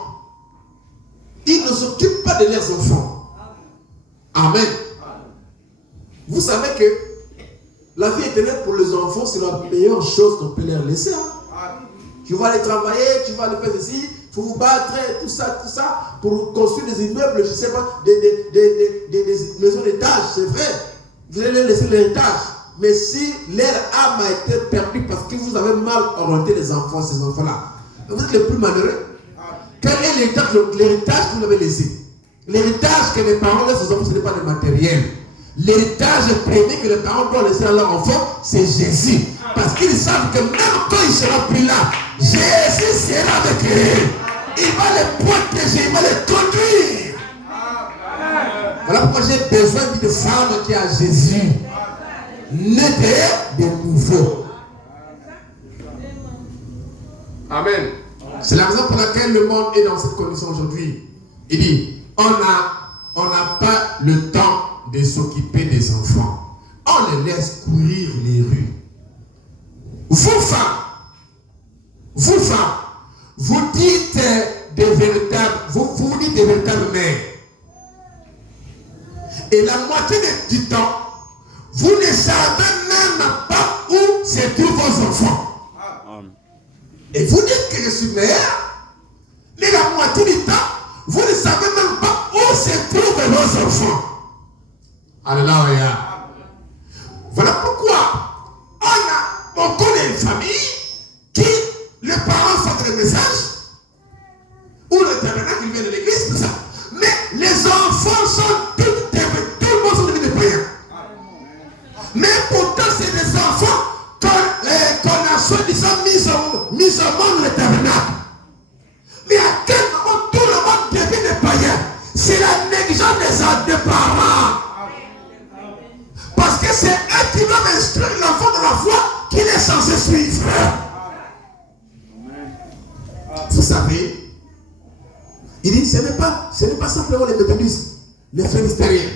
Ils ne s'occupent pas de leurs enfants. Amen. Vous savez que la vie éternelle pour les enfants, c'est la meilleure chose qu'on peut leur laisser. Tu vas aller travailler, tu vas aller faire ceci, il faut vous battre, tout ça, pour construire des immeubles, je ne sais pas, des maisons d'étage, c'est vrai. Vous allez leur laisser l'héritage. Mais si leur âme a été perdue parce que vous avez mal orienté les enfants, ces enfants-là, vous êtes les plus malheureux. Quel est l'héritage que vous avez laissé? L'héritage que les parents laissent aux enfants, ce n'est pas le matériel. L'héritage premier que les parents doivent laisser à leurs enfants, c'est Jésus. Parce qu'ils savent que même quand ils ne seront plus là, Jésus sera avec eux. Il va les protéger, il va les conduire. Voilà pourquoi j'ai besoin d'une femme qui a Jésus. Née de nouveau. Amen. C'est la raison pour laquelle le monde est dans cette condition aujourd'hui. Il dit, on n'a pas le temps de s'occuper des enfants. On les laisse courir les rues. Vous femmes, vous dites des véritables, vous dites des véritables mères. Et la moitié du temps, vous ne savez même pas où se trouvent vos enfants. Et vous dites que je suis mère, mais la moitié du temps, vous ne savez même pas où se trouvent vos enfants. Alléluia. Voilà pourquoi on connaît une famille qui, les parents sortent le message, ou le tabernacle, il vient de l'église, tout ça. Mais les enfants sont tout le monde sont devenus des païens. Mais pourtant, c'est des enfants qu'on a soi-disant mis au monde le tabernacle. Mais à quel moment tout le monde devient des païens? C'est la négligence des parents. Parce que c'est eux qui doivent instruire l'enfant dans la foi qu'il est censé suivre. Vous savez, il dit, ce n'est pas simplement les méthodistes, les philistériens,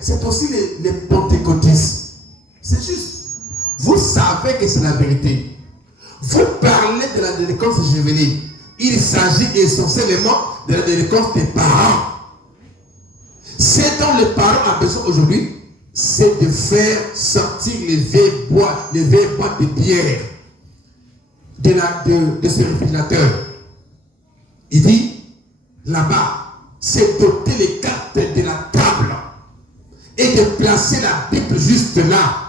c'est aussi les pentecôtistes. C'est juste. Vous savez que c'est la vérité. Vous parlez de la délinquance juvénile. Il s'agit essentiellement de la délinquance des parents. Ce dont les parents ont besoin aujourd'hui, c'est de faire sortir les vieilles boîtes de bière de ce réfrigérateur. Il dit, là-bas, c'est doter les cartes de la table et de placer la Bible juste là,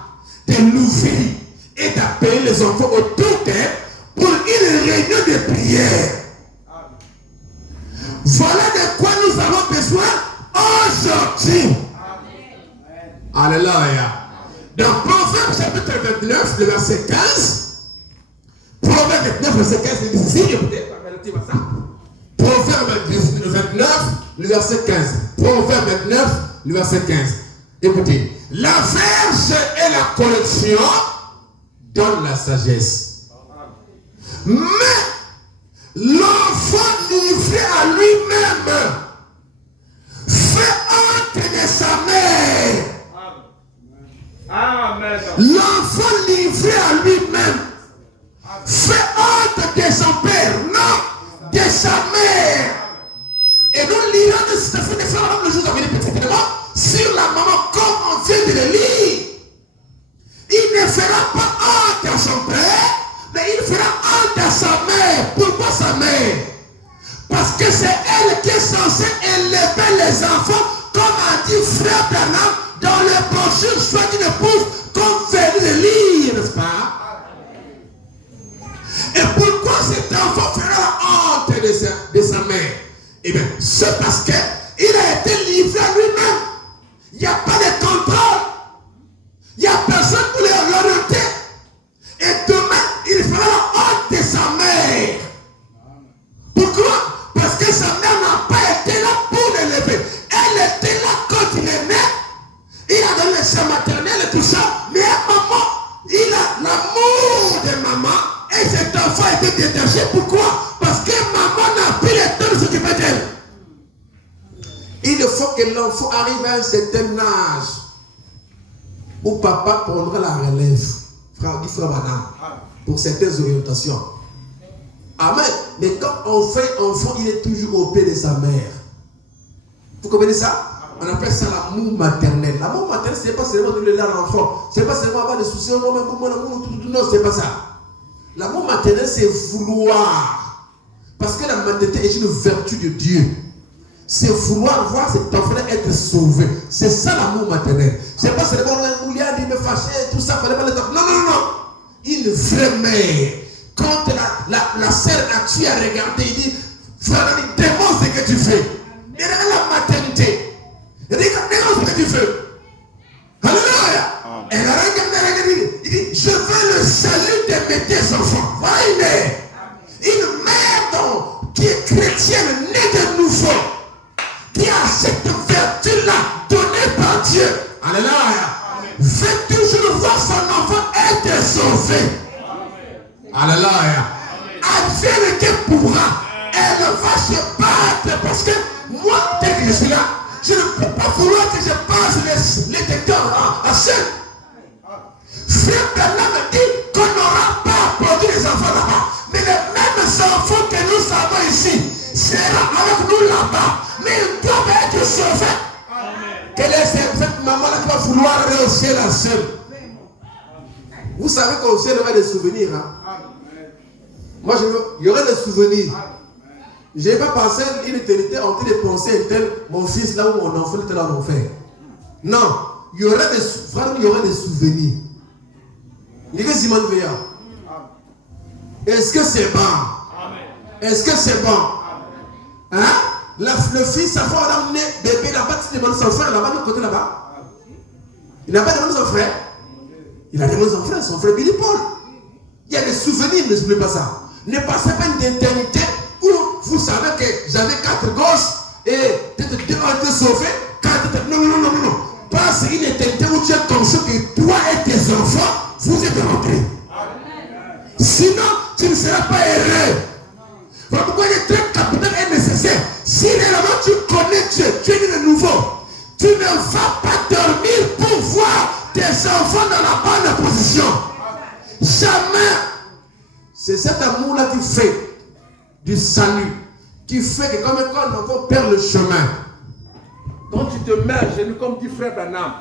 de l'ouvrir et d'appeler les enfants autour d'elle pour une réunion de prière. Voilà de quoi nous avons besoin aujourd'hui. Alléluia. Dans Proverbe chapitre 29, le verset 15. Proverbe 29, verset 15, il dit ceci, écoutez, relative à ça. Proverbe 29, le verset 15. Proverbe 29, le verset 15. Écoutez, la verge et la correction donnent la sagesse. Mais l'enfant livré à lui-même fait honte de sa mère. Amen. L'enfant livré à lui-même fait honte de son père, non, de sa mère. Et nous lirons de cette fin de faire le jour à venir précisément sur la maman comme on vient de le lire. Il ne fera pas honte à son père, mais il fera honte à sa mère. Pourquoi sa mère? Parce que c'est elle qui est censée élever les enfants, comme a dit frère Branham dans le brochure Choix d'une épouse, comme venait de lire, n'est-ce pas? Et pourquoi cet enfant fera honte de sa mère? Eh bien, c'est parce qu'il a été livré à lui-même. Il n'y a pas de contrôle. Il n'y a personne pour l'orienter. Et demain, il fera la honte de sa mère. Pourquoi? Parce que sa mère n'a pas été là pour l'élever. Elle était là quand il est né. Il a donné sa maternelle et tout ça. Mais à maman, il a l'amour de maman. Et cet enfant a été détaché. Pourquoi? Parce que maman n'a plus le temps de s'occuper d'elle. Il faut que l'enfant arrive à un certain âge où papa prendra la relève. Frère Madame, pour certaines orientations. Amen. Mais quand on fait enfant, il est toujours au pied de sa mère. Vous comprenez ça? On appelle ça l'amour maternel. L'amour maternel, ce n'est pas seulement de donner à l'enfant. Ce n'est pas seulement avoir des soucis. Non, ce n'est pas ça. L'amour maternel, c'est vouloir. Parce que la maternité est une vertu de Dieu. C'est vouloir voir cet enfant être sauvé. C'est ça l'amour maternel. C'est pas seulement un mouliard, il me fâchait, tout ça, fallait pas le temps. Non, non, non. Une vraie mère. Quand la sœur Atu a regardé, il dit, frère, démontre ce que tu fais. Mais regarde la maternité. Regarde ce que tu fais. Alléluia. Elle a regardé, il dit, je veux le salut de mes deux enfants. Voilà une mère. Une mère qui est chrétienne, née de nouveau. Qui a cette vertu-là donnée par Dieu. Alléluia. Veut toujours voir son enfant être sauvé. Alléluia. Advienne que pourra, elle va se battre parce que moi, dès que je suis là, je ne peux pas vouloir que je passe les lecteurs à seul. Frère Bernard me dit qu'on n'aura pas produit les enfants là-bas. Mais les mêmes enfants que nous avons ici seront avec nous là-bas. Mais ils doivent être sauvés. Quelle est cette maman-là qui va vouloir aller au ciel à seul? Vous savez qu'au ciel, il y aura des souvenirs. Hein? Moi, il y aurait des souvenirs. Je n'ai pas passé une éternité en train de penser à tel, mon fils là ou mon enfant était là en enfer. Non, il y aurait des souvenirs. Est-ce que c'est bon? Est-ce que c'est bon? Hein? Le fils, sa foi, a amené bébé là-bas, tu demandes son frère là-bas, de l'autre côté là-bas. Il n'a pas demandé son frère. Il a demandé son frère Billy Paul. Il y a des souvenirs, n'oubliez pas ça. Ne passez pas une éternité où vous savez que j'avais 4 gosses et peut-être 2 ont été sauvés. Non. Passe une éternité où tu es conscient que toi et tes enfants, vous êtes rentrés. Sinon, tu ne seras pas heureux. Voilà pourquoi le trait capital est nécessaire. Si réellement tu connais Dieu, tu es né de nouveau, tu ne vas pas dormir pour voir tes enfants dans la bonne position. Jamais. C'est cet amour-là qui fait du salut, qui fait que comme quand un enfant perd le chemin, quand tu te mets à genoux comme dit frère Branham,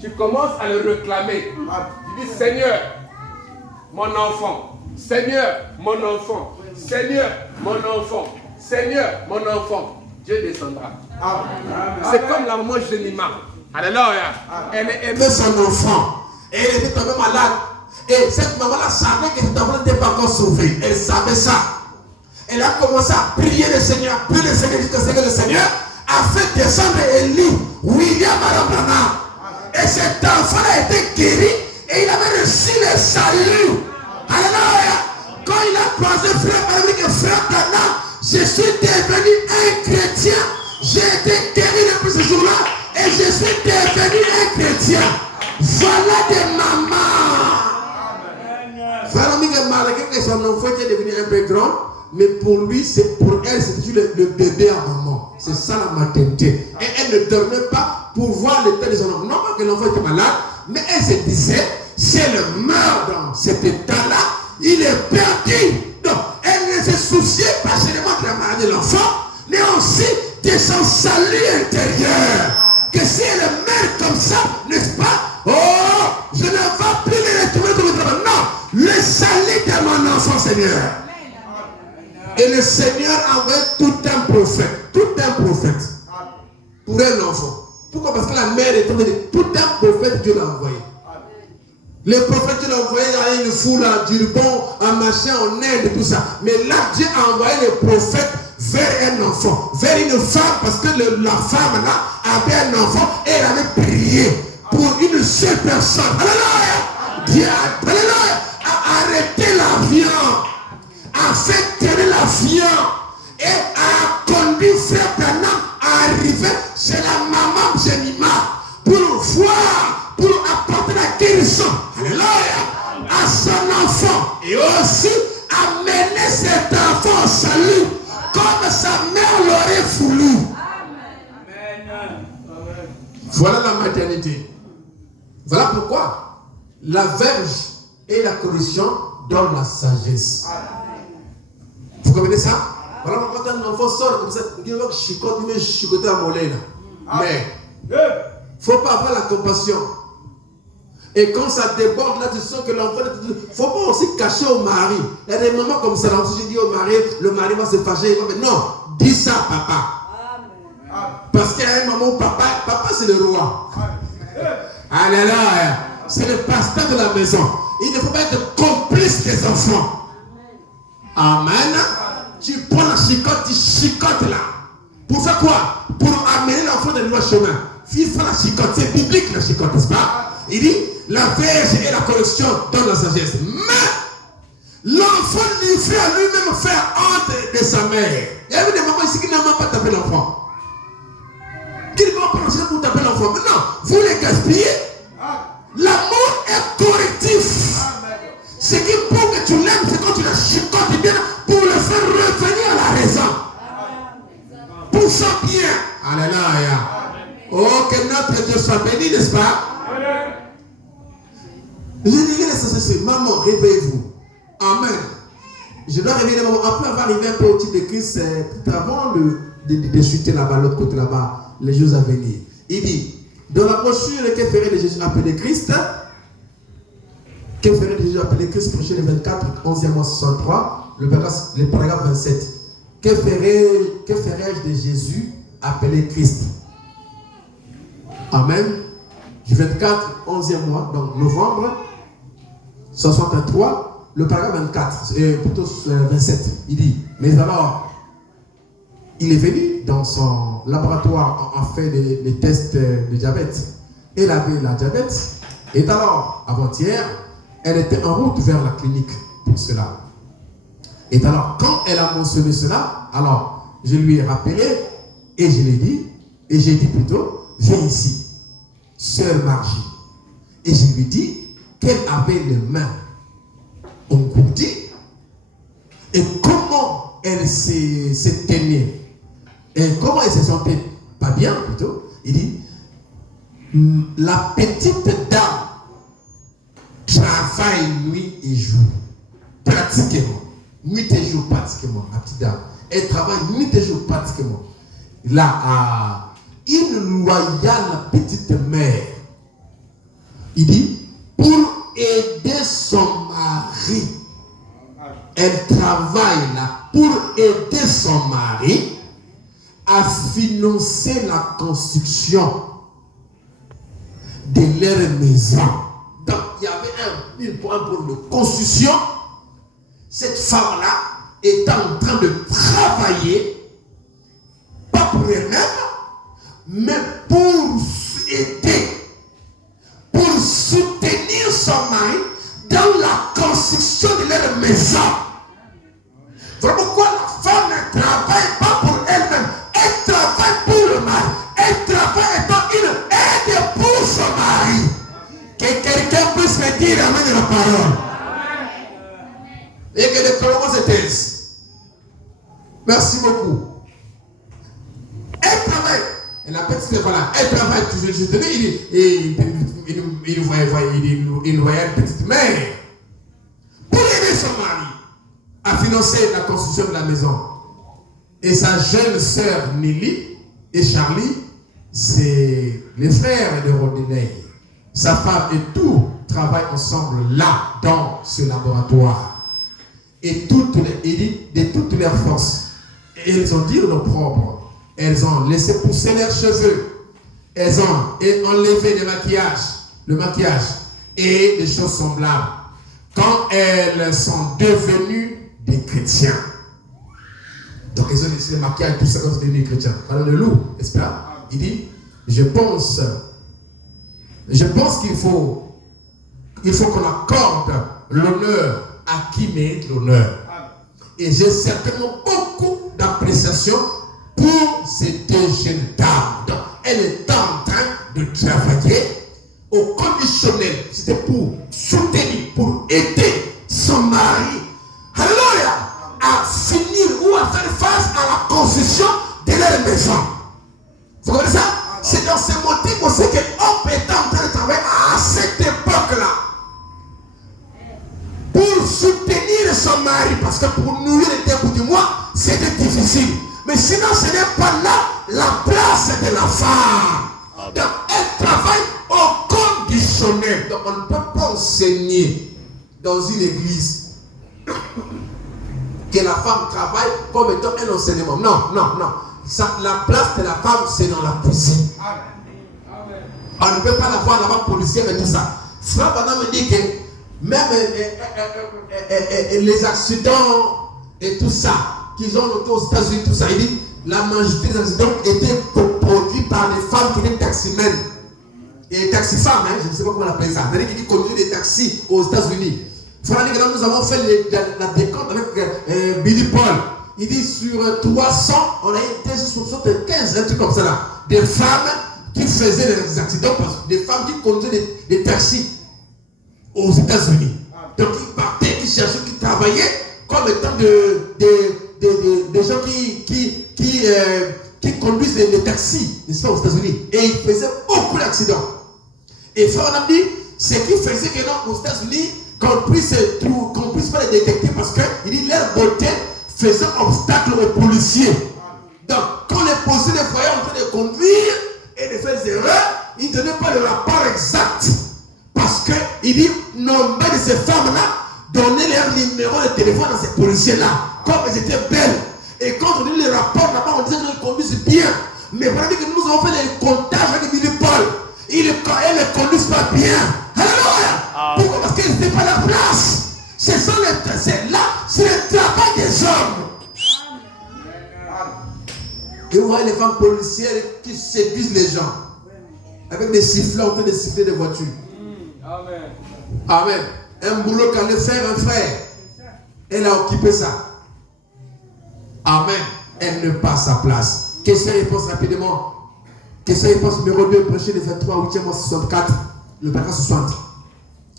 tu commences à le réclamer. Tu dis Seigneur, mon enfant, Seigneur, mon enfant, Seigneur, mon enfant, Seigneur, mon enfant. Dieu descendra. C'est comme la maman Jenima. Alléluia. Elle aimait son enfant. Et elle était tombée malade. Et cette maman-là savait que cet enfant n'était pas encore sauvé. Elle savait ça. Elle a commencé à prier le Seigneur, prier le Seigneur jusqu'à ce que le Seigneur a fait descendre Élie, William Branham. Et cet enfant a été guéri et il avait reçu le salut. Alléluia. Quand il a croisé frère Branham, il dit que frère Branham, je suis devenu un chrétien. J'ai été guéri depuis ce jour-là et je suis devenu un chrétien. Voilà des mamans. Frère Migue, malgré que son enfant était devenu un peu grand, mais pour lui, pour elle, c'était le bébé à maman. C'est ça la maternité. Et elle ne dormait pas pour voir l'état de son enfant. Non pas que l'enfant était malade, mais elle se disait, si elle meurt dans cet état-là, il est perdu. Donc, elle ne se souciait pas seulement de la maladie de l'enfant, mais aussi de son salut intérieur. Que si elle meurt comme ça, n'est-ce pas? Oh, je ne vais plus les retrouver comme le travail. Non, le salut de mon enfant, Seigneur. Et le Seigneur envoie tout un prophète pour un enfant. Pourquoi? Parce que la mère est tombée. Tout un prophète, Dieu l'a envoyé. Les prophètes, Dieu l'a envoyé à une foule, à Durban, à machin, en Inde, tout ça. Mais là, Dieu a envoyé les prophètes vers un enfant, vers une femme, parce que la femme là avait un enfant et elle avait prié pour une seule personne. Alléluia! Dieu a arrêté l'avion, a fait tenir l'avion et a conduit frère Branham à arriver chez la maman Jenima pour voir, pour apporter la guérison. Alléluia! À son enfant et aussi amener cet enfant au salut comme sa mère l'aurait voulu. Voilà la maternité. Voilà pourquoi la verge et la correction donnent la sagesse. Vous comprenez ça? Voilà pourquoi quand un enfant sort comme ça, il va chicoter à mollet là. Mais il ne faut pas avoir la compassion. Et quand ça déborde, là, tu sens que l'enfant... Il ne faut pas aussi cacher au mari. Il y a des moments comme ça, là, où je dis au mari, le mari va se fâcher. Non, dis ça, papa. Amen. Parce qu'il y a un moment où papa c'est le roi. Alléluia. C'est le pasteur de la maison. Il ne faut pas être complice des enfants. Amen. Tu prends la chicotte, tu chicotes là. Pour faire quoi? Pour amener l'enfant dans le droit chemin. Il faut la chicotte. C'est biblique la chicotte, n'est-ce pas? Il dit, la verge et la correction donnent la sagesse. Mais l'enfant lui fait à lui-même faire honte de sa mère. Il y a des mamans ici qui n'ont même pas tapé l'enfant. Qui ne vont pas penser pour taper l'enfant. Maintenant, vous les gaspillez. L'amour est correctif. Ce qui prouve que tu l'aimes, c'est quand tu la chicotes bien pour le faire revenir à la raison. Pour son bien. Alléluia. Oh, que soit béni, n'est-ce pas? Je dirais c'est maman, réveillez-vous. Amen. Je dois réveiller maman. Après avoir arrivé un peu au type de Christ, tout avant de chuter là-bas, l'autre côté là-bas, les jours à venir. Il dit, dans la brochure, que ferait de Jésus appelé Christ? Que ferait de Jésus appelé Christ? Prochain le 24, 11e mois 63, le paragraphe 27. Que ferais-je de Jésus appelé Christ? Amen. Du 24, 11e mois, donc novembre 63, le paragraphe 24, plutôt 27, il dit, mais alors, il est venu dans son laboratoire, en fait les tests de diabète. Elle avait la diabète, et alors, avant-hier, elle était en route vers la clinique pour cela. Et alors, quand elle a mentionné cela, alors, je lui ai rappelé, et je l'ai dit, et j'ai dit plutôt, viens ici, sœur Margie. Et je lui ai dit qu'elle avait les mains engourdies, et comment elle s'est tenue, et comment elle se sentait pas bien plutôt. Il dit, la petite dame travaille nuit et jour, pratiquement. Nuit et jour pratiquement, la petite dame. Elle travaille nuit et jour pratiquement. Là, à une loyale petite mère, il dit, pour aider son mari, elle travaille là pour aider son mari à financer la construction de leur maison. Donc, il y avait un problème de construction. Cette femme-là est en train de travailler, pas pour elle-même, mais pour aider, pour soutenir son mari dans la construction de leur maison. Voilà pourquoi la femme ne travaille pas pour elle-même, elle travaille pour le mari, elle travaille étant une aide pour son mari. Que quelqu'un puisse me dire amen de la parole. Et que les paroles se taisent. Merci beaucoup. Elle travaille. Elle a petite, voilà, elle travaille toujours. Je te dis, il voyait une petite mère pour aider son mari à financer la construction de la maison. Et sa jeune sœur Nelly et Charlie, c'est les frères de Rodinei. Sa femme et tout travaillent ensemble là, dans ce laboratoire. Et de toutes leurs forces. Et elles ont dit l'opprobre. Elles ont laissé pousser leurs cheveux. Elles ont enlevé le maquillage et des choses semblables. Quand elles sont devenues des chrétiens. Donc elles ont laissé le maquillage, tout ça, quand elles sont devenues des chrétiens. Alors le loup, n'est-ce pas? Il dit, je pense qu'il faut qu'on accorde l'honneur à qui mérite l'honneur. Et j'ai certainement beaucoup d'appréciation pour ces deux jeunes dames. Donc, elle est en train de travailler au conditionnel. C'était pour soutenir, pour aider son mari, alléluia, à finir ou à faire face à la construction de leur maison. Vous comprenez ça? C'est dans ce motif aussi que l'homme est en train de travailler à cette époque-là. Pour soutenir son mari, parce que pour nourrir les début du mois, c'était difficile. Mais sinon, ce n'est pas là la place de la femme. Donc, elle travaille au conditionnel. Donc, on ne peut pas enseigner dans une église que la femme travaille comme étant un enseignement. Non. Ça, la place de la femme, c'est dans la cuisine. On ne peut pas la voir là-bas policière et tout ça. Frère Bana me dit que même les accidents et tout ça qu'ils ont noté aux États-Unis, tout ça, il dit la majorité des accidents étaient produits par les femmes qui étaient taximens. Et taxi-femmes, je ne sais pas comment on appelle ça. C'est-à-dire qu'ils conduisent des taxis aux États-Unis. Frère, nous avons fait la décompte avec Billy Paul. Il dit sur 300, on a été sur 75, un truc comme ça là. Des femmes qui faisaient des accidents, des femmes qui conduisaient des taxis aux États-Unis. Donc ils partaient, qui cherchaient, qui travaillaient comme étant des gens qui conduisent les taxis, n'est-ce pas, aux États-Unis. Et ils faisaient beaucoup d'accidents. Et frère, on a dit, ce qui faisait que non, aux États-Unis, qu'on puisse pas les détecter parce que il dit leur beauté faisait obstacle aux policiers. Donc, quand les policiers les voyaient en train de conduire et de faire des erreurs, ils ne donnaient pas le rapport exact. Parce que, il dit, nombre de ces femmes-là donnaient leur numéro de téléphone à ces policiers-là, comme elles étaient belles. Et quand on dit les rapports là-bas, on disait qu'ils conduisent bien. Mais voilà que nous avons fait les comptages avec Billy Paul. Elles ne conduisent pas bien. Alléluia. Pourquoi? Parce qu'elles n'étaient pas à la place. C'est le travail des hommes. Et vous voyez les femmes policières qui séduisent les gens. Avec des sifflets, en train de siffler des voitures. Amen. Amen. Un boulot qu'allait faire un frère. Elle a occupé ça. Amen. Elle ne passe sa place. Question-réponse rapidement. Question-réponse numéro 2, prêcher le 23, 8e mois 64, le paragraphe 60.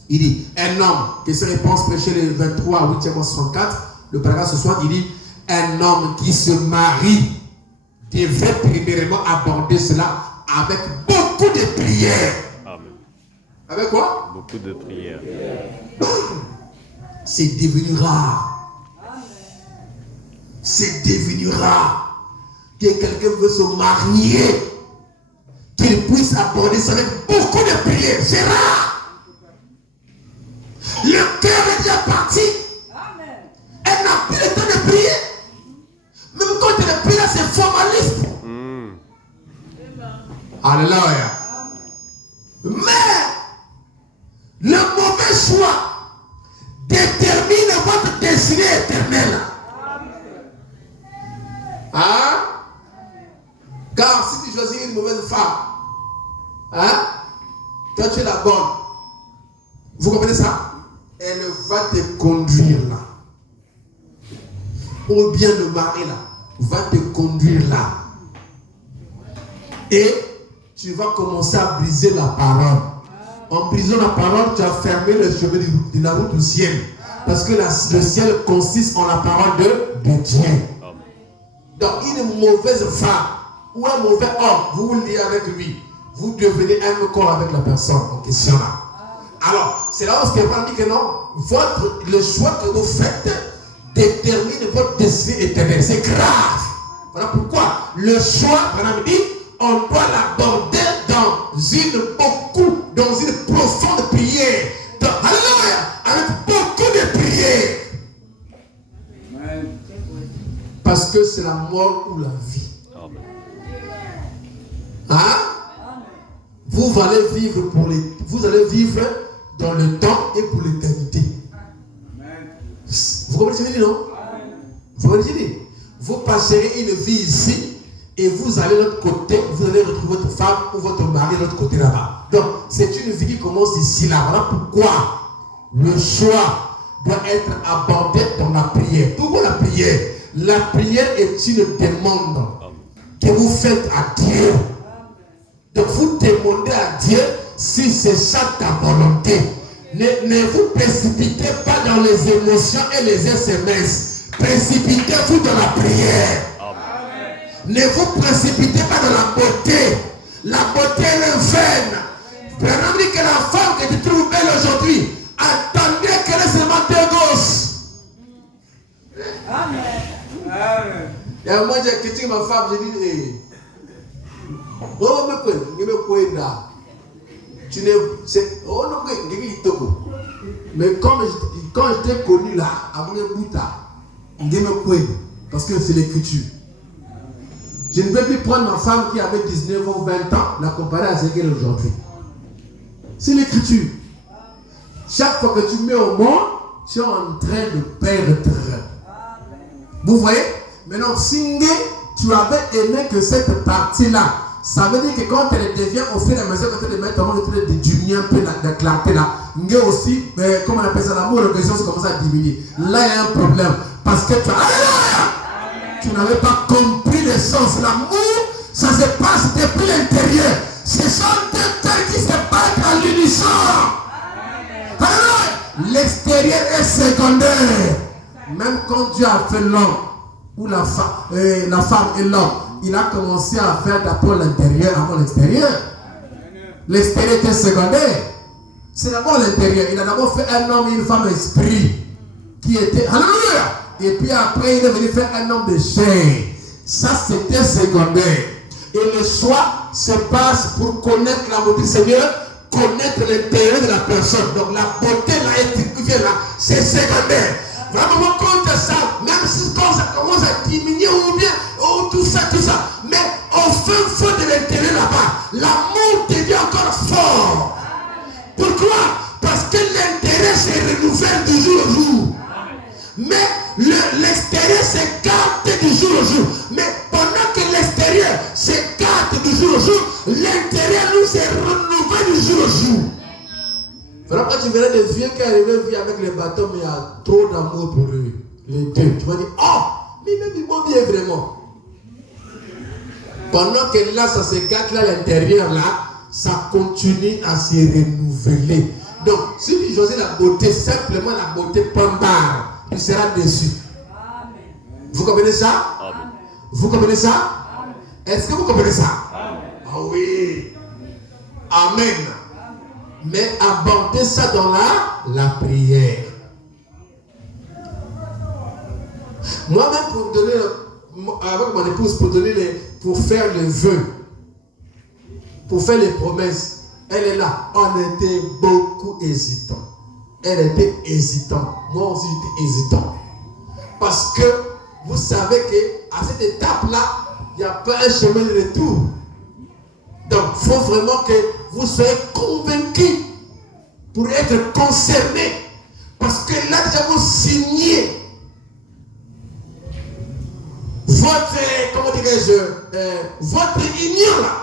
Il dit, un homme, question-réponse, prêcher le 23, 8e mois 64, le paragraphe 60, il dit, un homme qui se marie devrait premièrement aborder cela avec beaucoup de prières. Amen. Avec quoi? Beaucoup de prières. C'est devenu rare. C'est devenu rare que quelqu'un veut se marier, qu'il puisse aborder ça avec beaucoup de prières. C'est rare. Le cœur est déjà parti. Elle n'a plus le temps de prier. Même quand elle prie là, c'est formaliste. Alléluia. Mais le mauvais choix détermine votre destinée éternelle. Hein? Car si tu choisis une mauvaise femme, hein? Toi tu es la bonne. Vous comprenez ça? Elle va te conduire là. Ou bien le mari là va te conduire là. Et tu vas commencer à briser la parole. En brisant la parole, tu as fermé le chemin de la route du ciel. Parce que le ciel consiste en la parole de Dieu. Donc une mauvaise femme ou un mauvais homme, vous vous liez avec lui. Vous devenez un corps avec la personne en question là. Alors, c'est là où ce qu'on dit que non, le choix que vous faites détermine votre destinée éternelle. C'est grave. Voilà pourquoi le choix, madame dit, on doit l'aborder dans une profonde prière. Alléluia, avec beaucoup de prières. Parce que c'est la mort ou la vie. Hein? Vous allez vivre dans le temps et pour l'éternité. Vous comprenez ce que je dis, non? Vous comprenez ce que je dis? Vous passerez une vie ici et vous allez de l'autre côté, vous allez retrouver votre femme ou votre mari de l'autre côté là-bas. Donc, c'est une vie qui commence ici là. Voilà pourquoi le choix doit être abordé dans la prière. Pourquoi la prière? La prière est une demande que vous faites à Dieu. Donc vous demandez à Dieu si c'est ça ta volonté. Ne vous précipitez pas dans les émotions et les SMS. Précipitez-vous dans la prière. Amen. Ne vous précipitez pas dans la beauté. La beauté est vaine. Vraiment dit que la femme que tu trouves belle aujourd'hui, attendez qu'elle ait seulement 2 gosses. Amen. Amen. Et moi j'ai quitté ma femme, j'ai dit, hey, mais quand je t'ai connu là, avant le bouta, parce que c'est l'écriture. Je ne vais plus prendre ma femme qui avait 19 ans, 20 ans, la comparer à ce qu'elle est aujourd'hui. C'est l'écriture. Chaque fois que tu mets au monde, tu es en train de perdre. Vous voyez? Maintenant, si tu avais aimé que cette partie-là, ça veut dire que quand elle devient au fur et à mesure que tu le mets, du lien un peu de clarté là, aussi, comment on appelle ça, l'amour et l'organisation commence à diminuer. Là, il y a un problème. Parce que tu n'avais pas compris le sens. L'amour, ça se passe depuis l'intérieur. Ce sont deux cœurs qui se battent à l'unisson. L'extérieur est secondaire. Même quand Dieu a fait l'homme, ou la femme et l'homme, il a commencé à faire d'abord l'intérieur avant l'extérieur. L'extérieur était secondaire. C'est d'abord l'intérieur. Il a d'abord fait un homme et une femme esprit qui était... Alléluia! Et puis après, il est venu faire un homme de chair. Ça, c'était secondaire. Et le choix se passe pour connaître la beauté du Seigneur, connaître l'intérieur de la personne. Donc la beauté là, là, c'est secondaire. Vraiment, compte ça, même si quand ça commence à diminuer ou bien, tout ça. Mais au fin fond de l'intérieur là-bas, l'amour devient encore fort. Pourquoi? Parce que l'intérêt se renouvelle du jour au jour. Mais l'extérieur s'écarte du jour au jour. Mais pendant que l'extérieur s'écarte du jour au jour, l'intérieur lui se renouvelle du jour au jour. Voilà, quand tu verras des vieux qui arrivent vivre avec les bâtons, mais il y a trop d'amour pour eux. Les deux. Tu vas dire, oh, mais même ils vont bien vraiment. Pendant que là, ça s'écarte, là, l'intérieur, là, ça continue à se renouveler. Donc, si tu choisis la beauté, simplement la beauté pandare, tu seras déçu. Vous comprenez ça? Amen. Vous comprenez ça? Est-ce que vous comprenez ça? Amen. Ah oui. Amen. Mais abordez ça dans la prière. Moi-même, pour donner, avec mon épouse, pour faire le vœu, pour faire les promesses, elle est là. On était beaucoup hésitants. Elle était hésitante. Moi aussi, j'étais hésitant. Parce que vous savez qu'à cette étape-là, il n'y a pas un chemin de retour. Donc, il faut vraiment que vous soyez convaincus pour être concernés. Parce que là, déjà, vous signez votre, comment dirais-je, votre union là.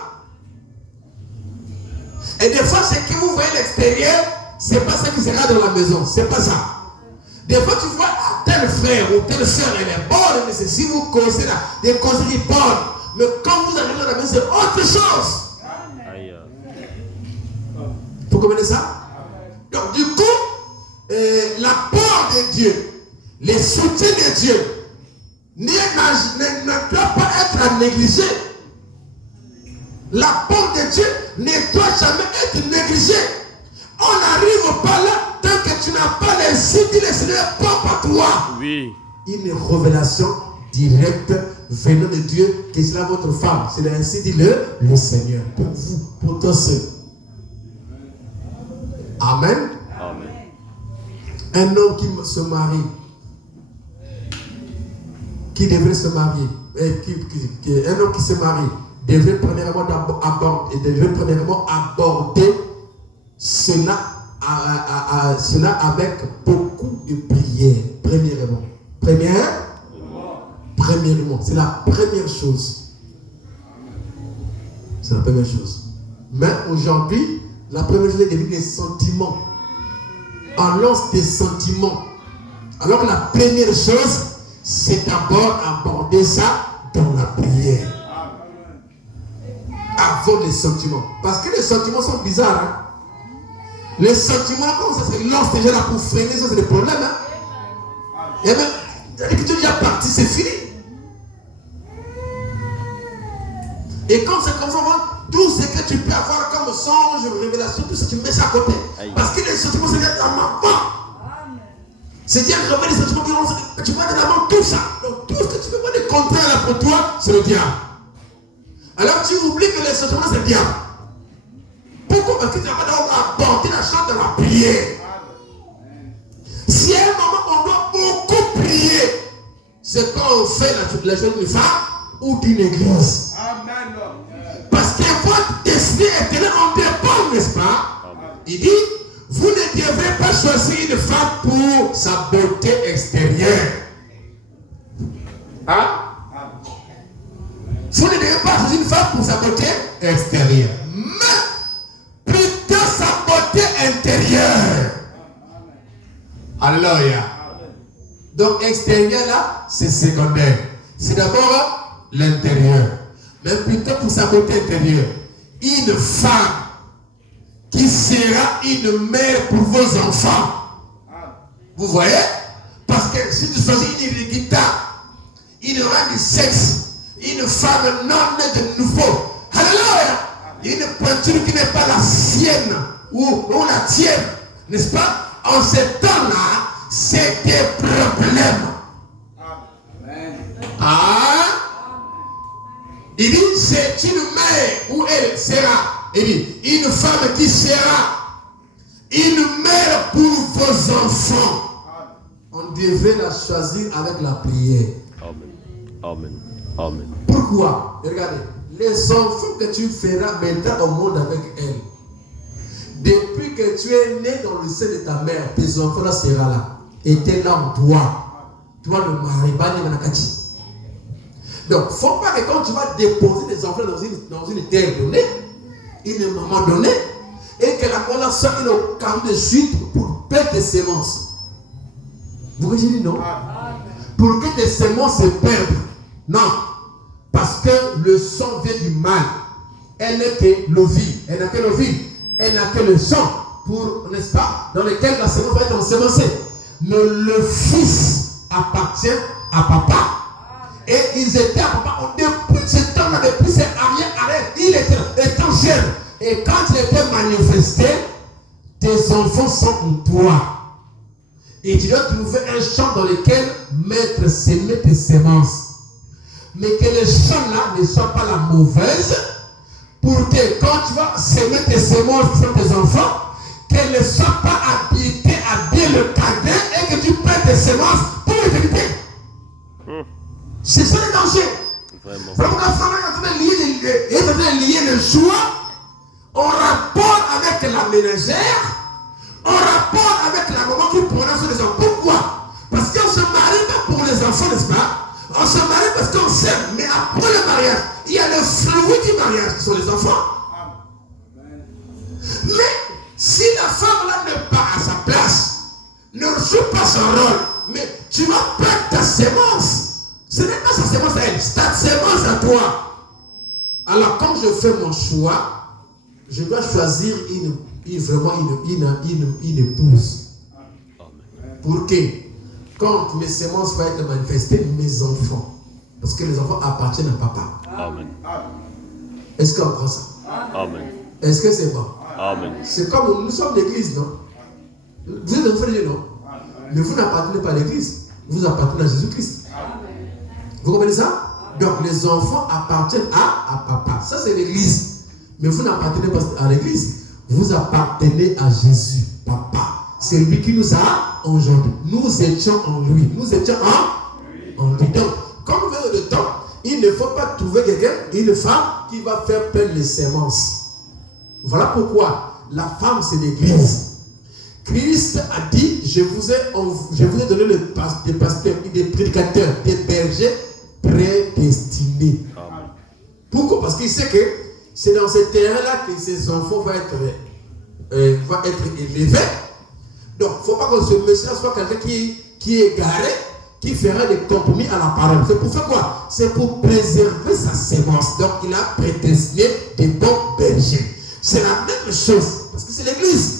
Et des fois, c'est que vous voyez l'extérieur, c'est pas ça qui sera dans la maison. C'est pas ça. Des fois, tu vois, tel frère ou telle soeur, elle est bonne, mais c'est si vous connaissez là, des conseils bonnes. Mais quand vous arrivez dans la maison, c'est autre chose. Vous comprenez ça? Donc, du coup, l'apport de Dieu, les soutiens de Dieu, ne doit pas être négligé. L'apport de Dieu ne doit jamais être négligé. On n'arrive pas là tant que tu n'as pas les signes du Seigneur propre à toi. Oui. Une révélation directe venant de Dieu, que c'est votre femme. C'est ainsi dit le Seigneur. Pour vous, pour toi seul. Amen. Amen. Un homme qui se marie, qui devrait se marier, un homme qui se marie, devrait premièrement aborder cela avec beaucoup de prières. Premièrement, c'est la première chose. C'est la première chose. Mais aujourd'hui, la première chose est devenue les sentiments. On lance des sentiments. Alors la première chose, c'est d'abord aborder ça dans la prière. Avant les sentiments. Parce que les sentiments sont bizarres. Hein? Les sentiments, comme ça se lance déjà là pour freiner, ça c'est des problèmes. Hein? Et bien, que tu es déjà parti, c'est fini. Et quand c'est comme ça, tout ce que tu peux avoir comme songe, révélation, tout ça, tu mets ça à côté. Aïe. Parce que les sentiments, c'est dans l'avant. C'est-à-dire révéler les sentiments que tu vois de l'avant, tout ça. Donc tout ce que tu peux voir de contraire là pour toi, c'est le diable. Alors tu oublies que les sentiments, c'est le diable. Pourquoi? Parce que tu n'as pas d'abord apporté la chance de la prière. Si à un moment on doit beaucoup prier, c'est quand on fait la chose d'une femme ou d'une église. Amen. Parce que votre destinée éternelle en dépend, n'est-ce pas? Il dit, vous ne devrez pas choisir une femme pour sa beauté extérieure. Hein? Vous ne devez pas choisir une femme pour sa beauté extérieure. Mais plutôt sa beauté intérieure. Alléluia. Donc extérieur là, c'est secondaire. C'est d'abord l'intérieur. Mais plutôt pour sa beauté intérieure. Une femme qui sera une mère pour vos enfants. Vous voyez? Parce que si tu choisis une guitare, il y aura du sexe. Une femme non née de nouveau. Alléluia. Une pointure qui n'est pas la sienne ou la tienne. N'est-ce pas? En ce temps-là, c'est des problèmes. Amen. Ah. Il dit, c'est une mère où elle sera. Il dit, une femme qui sera une mère pour vos enfants. On devrait la choisir avec la prière. Amen. Amen. Amen. Pourquoi? Regardez, les enfants que tu feras maintenant au monde avec elle, depuis que tu es né dans le sein de ta mère, tes enfants là seront là. Et tu es là en toi. Toi le mari, donc, il ne faut pas que quand tu vas déposer des enfants dans une terre donnée, une maman donnée, et que la colère soit une camp de suite pour perdre tes semences. Vous voyez, j'ai dit non? Pour que tes semences se perdent. Non. Parce que le sang vient du mal. Elle n'est que l'ovule. Elle n'a que l'ovule. Elle n'a que le sang, pour, n'est-ce pas, dans lequel la semence va être ensemencée. Mais le fils appartient à papa. Et ils étaient à papa depuis ce temps-là, depuis ses arrière-arrière. Il était étant jeune. Et quand il était manifesté, tes enfants sont en toi. Et tu dois trouver un champ dans lequel mettre semer tes semences. Mais que le champ-là ne soit pas la mauvaise. Pour que quand tu vas semer tes semences sur tes enfants, qu'elles ne soient pas habilitées à bien le cadre et que tu perds tes semences pour l'éternité. C'est ça le danger. Vraiment, la femme est en train de lier le choix en rapport avec la ménagère, en rapport avec la maman qui prendra sur les enfants. Pourquoi? Parce qu'on se marie pas pour les enfants, n'est-ce pas? On se marie parce qu'on s'aime, mais après le mariage, il y a le fruit du mariage qui sont les enfants. Mais si la femme là n'est pas à sa place, ne joue pas son rôle, mais tu vas perdre ta sémence. Ce n'est pas sa sémence à elle, c'est ta sémence à toi. Alors quand je fais mon choix, je dois choisir vraiment une épouse. Pour que quand mes sémences vont être manifestées, mes enfants, parce que les enfants appartiennent à papa. Amen. Est-ce qu'on prend ça? Amen. Est-ce que c'est bon? Amen. C'est comme nous sommes l'église, non? Vous êtes enfants de Dieu, non? Mais vous n'appartenez pas à l'église, vous appartenez à Jésus-Christ. Vous comprenez ça? Donc les enfants appartiennent à papa. Ça c'est l'église. Mais vous n'appartenez pas à l'église. Vous appartenez à Jésus, papa. C'est lui qui nous a engendrés. Nous étions en lui. Nous étions en lui. Donc, comme vous avez le temps, il ne faut pas trouver quelqu'un, une femme qui va faire perdre les semences. Voilà pourquoi la femme c'est l'église. Christ a dit, je vous ai donné des pasteurs, des prédicateurs, des bergers prédestinés. Pourquoi? Parce qu'il sait que c'est dans ce terrain-là que ses enfants vont être élevés. Donc, il ne faut pas que ce monsieur soit quelqu'un qui est égaré, qui fera des compromis à la parole. C'est pour faire quoi? C'est pour préserver sa sémence. Donc, il a prédestiné des bons bergers. C'est la même chose, parce que c'est l'église.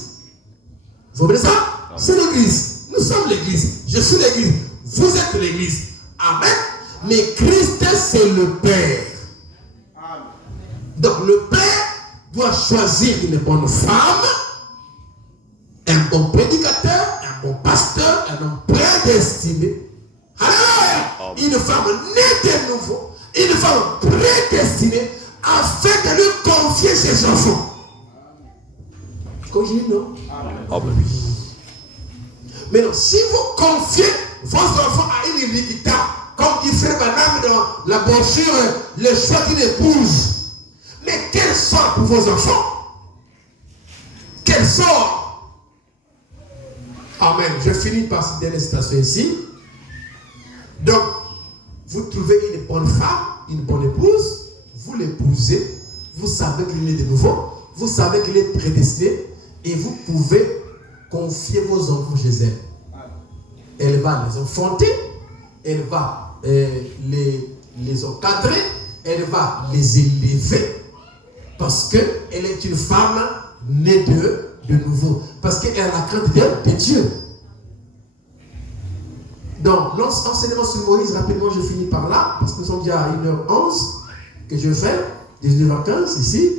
Vous comprenez ça? C'est l'église. Nous sommes l'église. Je suis l'église. Vous êtes l'église. Amen. Mais Christ, c'est le Père. Amen. Donc le Père doit choisir une bonne femme, un bon prédicateur, un bon pasteur, un homme prédestiné. Alléluia. Une femme née de nouveau, une femme prédestinée, afin de lui confier ses enfants. Comme je dis, non? Amen. Mais non, si vous confiez vos enfants à une iniquité, comme dit frère Madame dans la brochure, le choix d'une épouse, mais quel sort pour vos enfants? Quel sort? Amen. Je finis par cette dernière citation ici. Donc, vous trouvez une bonne femme, une bonne épouse, vous l'épousez, vous savez qu'il est de nouveau, vous savez qu'il est prédestiné, et vous pouvez confier vos enfants chez elle. Elle va les enfanter, elle va les encadrer, elle va les élever, parce qu'elle est une femme née de nouveau, parce qu'elle a la crainte de Dieu. Donc, l'enseignement sur Moïse, rapidement, je finis par là, parce que nous sommes déjà à 1h11 que je fais, 19h15 ici.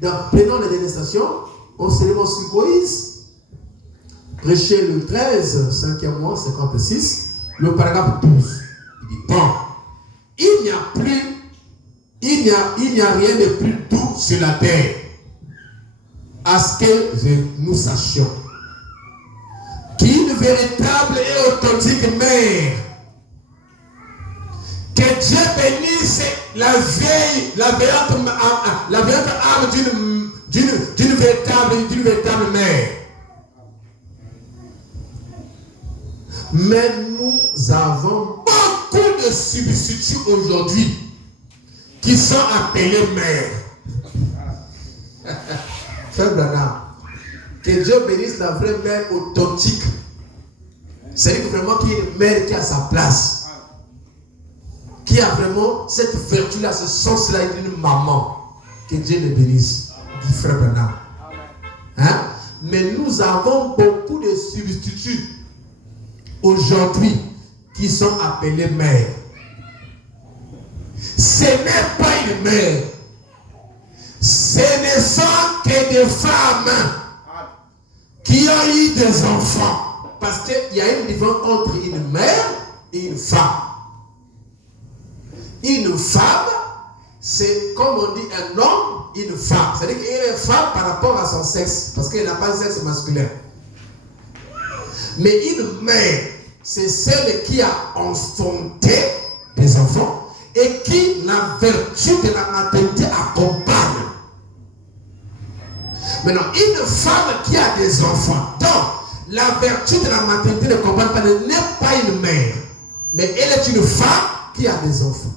Donc, prenons la dernière station, enseignement sur Moïse, prêché le 13, 5e mois, 56, le paragraphe 12. Il dit, bon, il n'y a rien de plus doux sur la terre, à ce que nous sachions qu'une véritable et authentique mère, que Dieu bénisse la véritable âme d'une véritable mère. Mais nous avons beaucoup de substituts aujourd'hui qui sont appelés mères. Frère Branham, que Dieu bénisse la vraie mère authentique. C'est vraiment qu'il y a une mère qui a sa place. Qui a vraiment cette vertu-là, ce sens-là d'une maman. Que Dieu le bénisse, dit frère Branham. Hein? Mais nous avons beaucoup de substituts aujourd'hui qui sont appelés mères. Ce n'est pas une mère. Ce ne sont que des femmes qui ont eu des enfants. Parce qu'il y a une différence entre une mère et une femme. Une femme, c'est comme on dit un homme, une femme. C'est-à-dire qu'elle est femme par rapport à son sexe. Parce qu'elle n'a pas un sexe masculin. Mais une mère, c'est celle qui a enfanté des enfants et qui, la vertu de la maternité, accompagne. Maintenant, une femme qui a des enfants, donc la vertu de la maternité ne comprend pas, n'est pas une mère, mais elle est une femme qui a des enfants.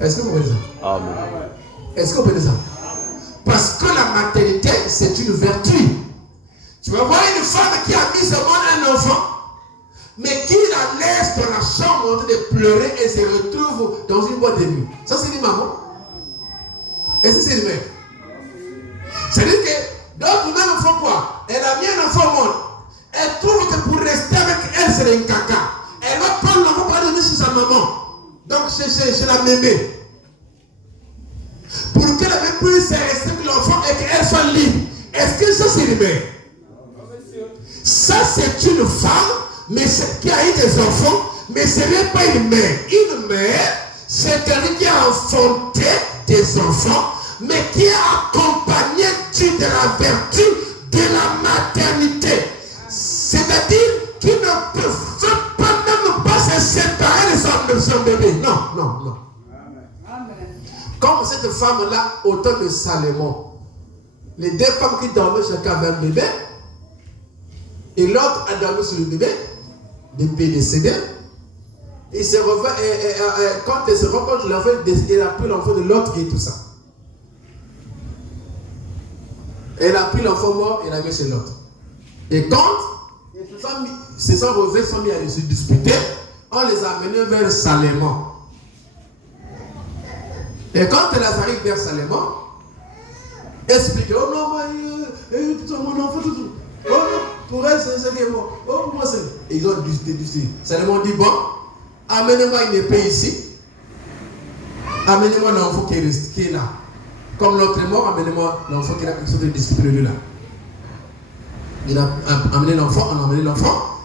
Est-ce que vous comprenez ça? Amen. Est-ce que vous comprenez ça? Parce que la maternité, c'est une vertu. Tu vas voir une femme qui a mis au monde un enfant, mais qui la laisse dans la chambre en train de pleurer et se retrouve dans une boîte de nuit. Ça, c'est une maman. Est-ce que c'est une mère? C'est-à-dire que d'autres même font quoi? Elle a mis un enfant au monde. Elle trouve que pour rester avec elle, c'est un caca. Elle va prendre l'enfant pour aller donner chez sa maman. Donc, chez la mémé. Pour que la mémé puisse rester avec l'enfant et qu'elle soit libre. Est-ce que ça, c'est une mère? Ça, c'est une femme, mais qui a eu des enfants, mais ce n'est pas une mère. Une mère, c'est quelqu'un qui a enfanté des enfants, mais qui a accompagné de la vertu de la maternité. C'est-à-dire qu'il ne peut même pas se séparer de son bébé. Non, non, non. Amen. Comme cette femme-là, au temps de Salomon, les deux femmes qui dormaient, chacun avait un bébé, et l'autre a dormi sur le bébé, le bébé décédé. Et quand elle se rencontre, l'enfant, elle a pris l'enfant de l'autre et tout ça. Elle a pris l'enfant mort et l'a mis chez l'autre. Et quand ces revêts sont mis à se disputer, on les a amenés vers Salomon. Et quand elles arrivent vers Salomon, explique, oh non, mon enfant, tout. Oh non, pour elle, c'est qui est mort. Oh, moi, c'est. Et ils ont discuté. Salomon dit, bon, amenez-moi une épée ici. Amenez-moi l'enfant qui est là. Comme l'autre est mort, amenez-moi l'enfant qui est là, qui sont de discuter de là. Il a amené l'enfant,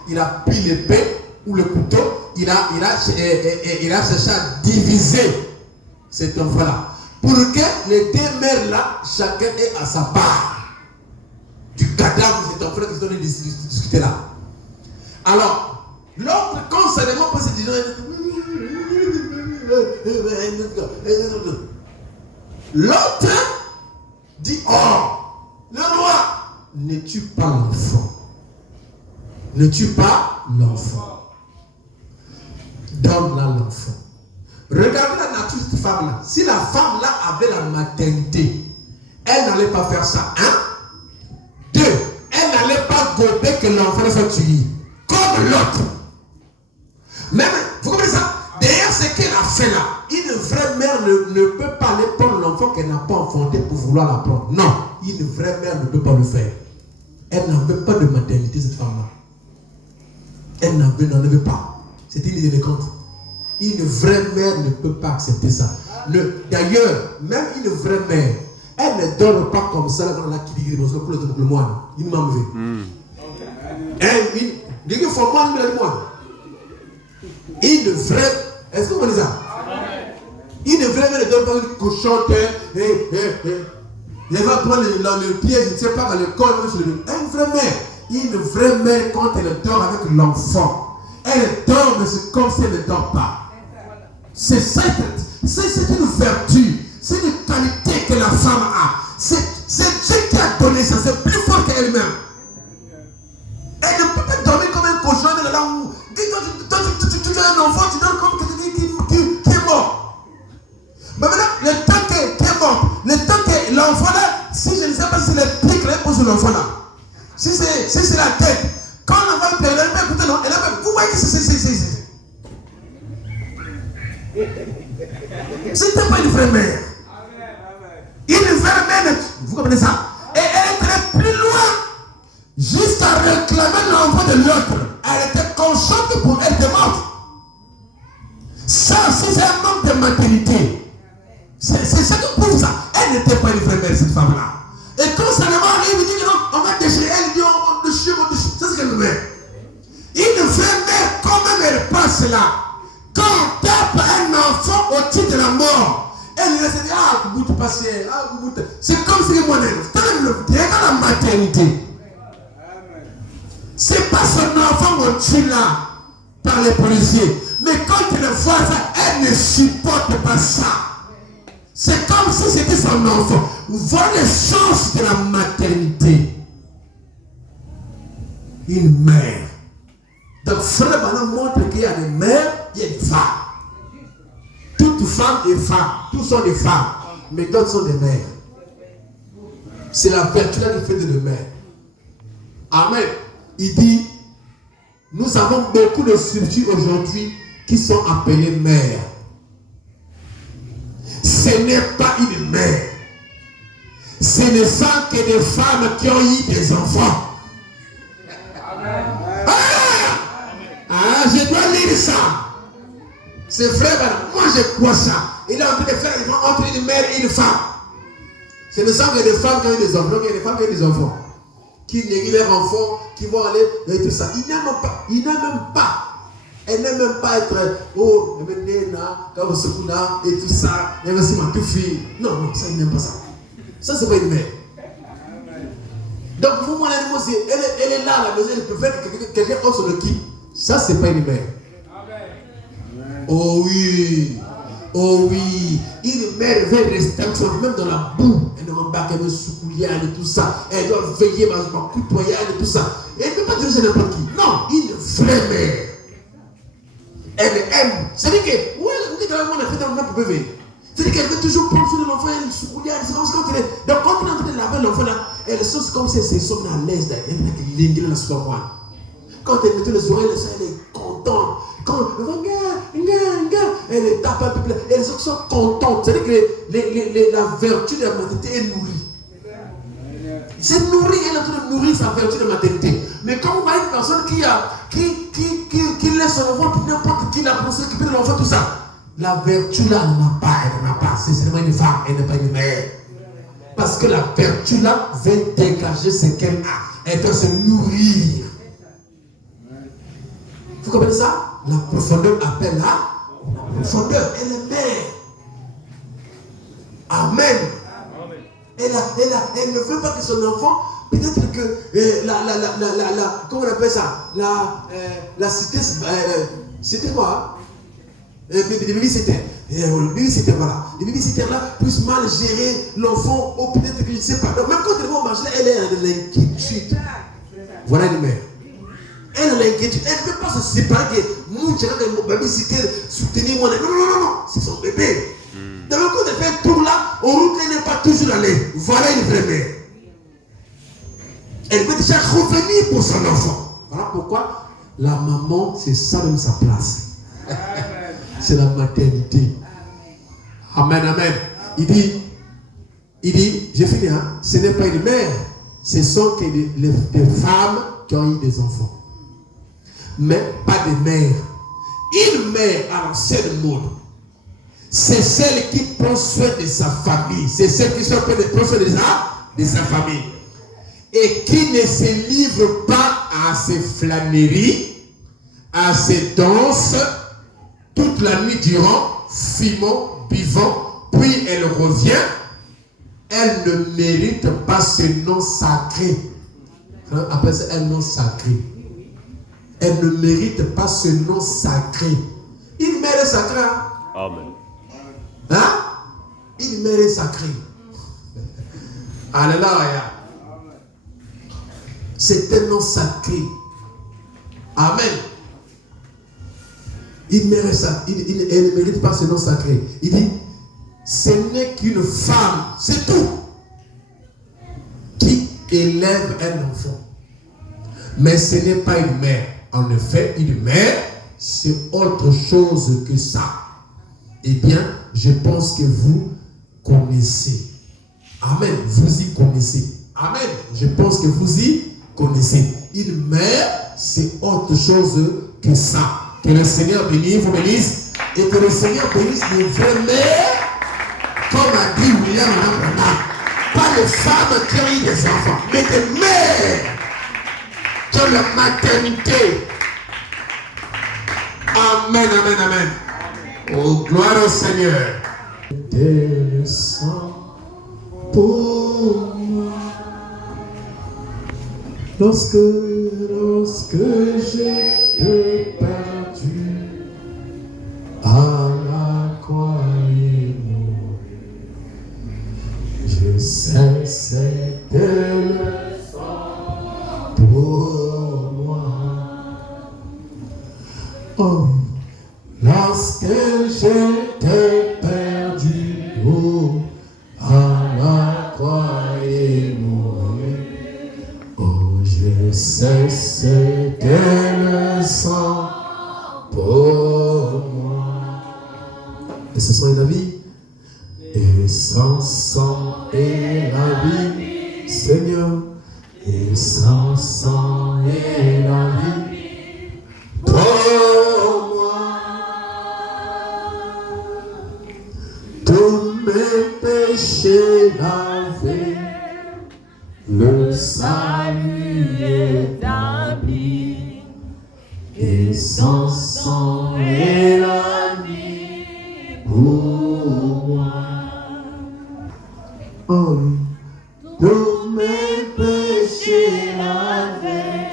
il a pris l'épée ou le couteau, il a cherché à diviser cet enfant-là. Pour que les deux mères là, chacun ait à sa part du cadavre de cet enfant qui sont discuter là. Alors, l'autre, quand Salomon peut se dire, l'autre dit, oh, le roi, ne tue pas l'enfant. Ne tue pas l'enfant. Donne-la l'enfant. Regardez la nature de cette femme-là. Si la femme-là avait la maternité, elle n'allait pas faire ça. Un. Deux, elle n'allait pas gober que l'enfant soit tué. Comme l'autre. Même, vous comprenez ça? D'ailleurs, ce qu'elle a fait là, une vraie mère ne peut pas aller prendre l'enfant qu'elle n'a pas enfanté pour vouloir la prendre. Non, une vraie mère ne peut pas le faire. Elle n'en veut pas de maternité, cette femme-là. Elle n'en avait pas. C'était une délinquante. Une vraie mère ne peut pas accepter ça. D'ailleurs, même une vraie mère, elle ne dort pas comme ça dans la qui dit le moine. Il m'a enlevé. Il faut moi le moine. Une vraie. Est-ce que vous connaissez ça? Une vraie mère ne dort pas qu'on chante. Elle va prendre le pied, je ne sais pas, le corps. Une vraie mère, quand elle dort avec l'enfant, elle dort, mais c'est comme si elle ne dort pas. C'est ça, c'est une vertu, c'est une qualité que la femme a. C'est Dieu qui a donné ça, c'est plus fort qu'elle-même. Elle ne peut pas dormir comme un cochon, elle est là où tu as un enfant, tu dors comme quelqu'un qui est mort. Mais maintenant, le temps qui est mort, le temps que l'enfant là, si je ne sais pas si c'est le pied qu'elle pose sur l'enfant là, si c'est la tête, quand l'enfant pleure, elle va écouter, non, elle va, vous voyez que c'est. C'était pas une vraie mère. Une vraie mère, vous comprenez ça? Et elle était plus loin jusqu'à réclamer l'enfant de l'autre. Elle était consciente pour elle de mort. Ça aussi, c'est un manque de maternité. C'est ça que prouve ça. Elle n'était pas une vraie mère, cette femme-là. Et quand ça arrive, il dit que non, on va déchirer. Elle dit on déchire. C'est ce qu'elle fait. Une vraie mère, quand même, elle passe là. Quand on tape un enfant au titre de la mort, elle laisse dire ah, vous passez, ah, vous. C'est comme si moi-même, regarde la maternité. C'est pas son enfant qu'on tue là par les policiers. Mais quand elle voit ça, elle ne supporte pas ça. C'est comme si c'était son enfant. Voilà les chances de la maternité. Une mère. Donc, frère Bana montre qu'il y a des mères, il y a des femmes. Toute femme est femme. Tous sont des femmes. Mais d'autres sont des mères. C'est la vertu là qui fait de mères. Amen. Il dit, nous avons beaucoup de structures aujourd'hui qui sont appelées mères. Ce n'est pas une mère. Ce ne sont que des femmes qui ont eu des enfants. Je dois lire ça. C'est vrai, moi je crois ça. Il est en train de faire entre une mère et une femme. Ce ne sont que des femmes qui ont eu des enfants, il y a des femmes qui ont eu des enfants. Qui négligent leurs enfants, qui vont aller et tout ça. Ils n'aiment pas. Ils n'aiment même pas. Elle n'aime même pas être oh, et tout ça. Et aussi ma toute fille. Non, non, ça, il n'aime pas ça. Ça, c'est pas une mère. Donc, vous, mon animal, elle est là à la maison, elle peut faire que quelqu'un autre le quitte. Ça, c'est pas une mère. Oh oui. Oh oui. Une mère veut rester même dans la boue. Elle ne va pas qu'elle me soucoulière et tout ça. Elle doit veiller, ma coutoyer et tout ça. Elle ne peut pas diriger n'importe qui. Non, une vraie mère. Elle aime. C'est-à-dire que, oui, vous dites, on a fait dans le même bébé. C'est-à-dire qu'elle veut toujours prendre soin de l'enfant, elle soucoulière. C'est comme ça quand elle est. Donc, quand on est en train de laver l'enfant, là, elle sent comme si elle se sent à l'aise. Elle est là sur moi. Quand elle met les oreilles, elle est contente. Quand elle tape un peu, elles sont contentes. C'est-à-dire que la vertu de la maternité est nourrie. C'est nourri, elle est en train de nourrir sa vertu de maternité. Mais quand vous voyez une personne qui laisse son enfant pour n'importe qui, la pour s'occuper de l'enfant, tout ça, la vertu là, elle n'en a pas. C'est seulement une femme, elle n'est pas une mère. Parce que la vertu là veut dégager ce qu'elle a. Elle doit se nourrir. Vous comprenez ça? La profondeur appelle la profondeur. Elle est mère. Amen. Elle ne veut pas que son enfant, peut-être que comment on appelle ça? La cité, c'était quoi? Les babysitters. Le babysitter, voilà. Les babysitters là puissent mal gérer l'enfant, ou peut-être que je ne sais pas. Donc, même quand elle va au marché, elle est de l'inquiétude. Voilà une mère. Elle a l'inquiétude. Elle ne peut pas se séparer. Mon babysitter, soutenir moi. Non. C'est son bébé. Donc, quand elle fait un tour là, on route, elle n'est pas toujours allée. Voilà une vraie mère. Elle veut déjà revenir pour son enfant. Voilà pourquoi la maman, c'est ça même sa place. C'est la maternité. Amen, amen. Il dit, j'ai fini, hein? Ce n'est pas une mère, ce sont que des femmes qui ont eu des enfants. mais pas de mère. Une mère à l'ancienne mode, c'est celle qui prend soin de sa famille. C'est celle qui prend soin de sa famille. Et qui ne se livre pas à ses flâneries, à ses danses, toute la nuit durant, fumant, buvant, puis elle revient. Elle ne mérite pas ce nom sacré. On appelle ça un nom sacré. Elle ne mérite pas ce nom sacré. Une mère est sacrée. Amen. Hein? Une mère est sacrée. Alléluia. C'est un nom sacré. Amen. Une mère est sacrée. Elle ne mérite pas ce nom sacré. Il dit, ce n'est qu'une femme, c'est tout, qui élève un enfant. Mais ce n'est pas une mère. En effet, une mère, c'est autre chose que ça. Eh bien, je pense que vous connaissez. Amen. Vous y connaissez. Amen. Je pense que vous y connaissez. Une mère, c'est autre chose que ça. Que le Seigneur vous bénisse. Et que le Seigneur bénisse les vraies mères, comme a dit William Branham. Pas les femmes qui ont eu des enfants, mais des mères qui ont la maternité. Amen, amen, amen. Oh, gloire au Seigneur. Le sang pour moi. Lorsque j'ai perdu à la croix et mourir, je sais c'était le sang pour moi. Oh, lorsque j'étais perdu, oh, à la croix et mourir, oh, je sais c'était le sang pour moi. Et ce sang est la vie. Et sans sang est la vie, Seigneur. Et sans sang est la vie pour moi. Tous mes péchés lavés, le salut est établi. Et sans sang est la vie pour moi. Oh, tous mes péchés lavés,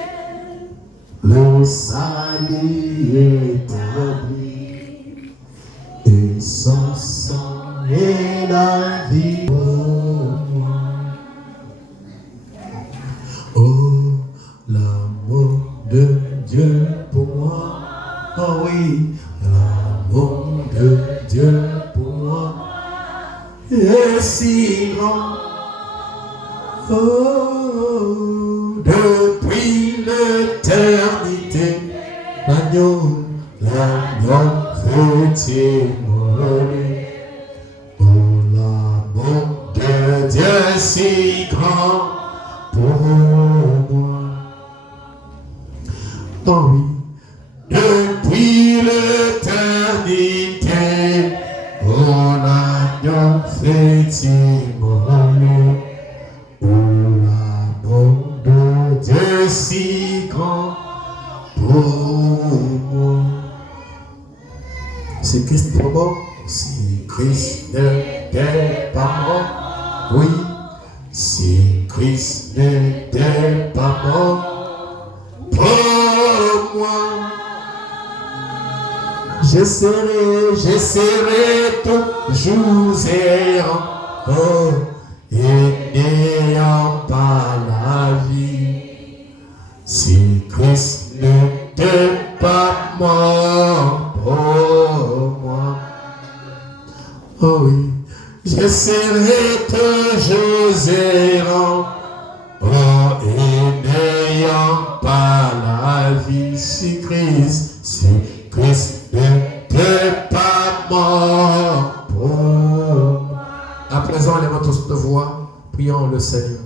le salut est établi. Et sans sang est la vie pour moi. Oh, l'amour de Dieu pour moi. Oh oui, l'amour de Dieu pour moi est si grand. Oh, depuis l'éternité, l'agneau fait témoigner. Oh, l'amour de Dieu est si grand pour moi. Oh oui, depuis l'éternité, oh, l'agneau fait témoigner. Oh, l'amour de Dieu si grand pour moi. Si Christ n'était pas mort, si Christ n'était pas mort, oui, si Christ n'était pas mort pour moi, je serai toujours errant. Oh, et n'ayant pas la vie, si Christ n'était pas mort pour moi. Oh oui, je serai toujours errant. Oh, et n'ayant pas la vie, si Christ n'était pas mort pour moi. À présent, lève votre voix, prions le Seigneur.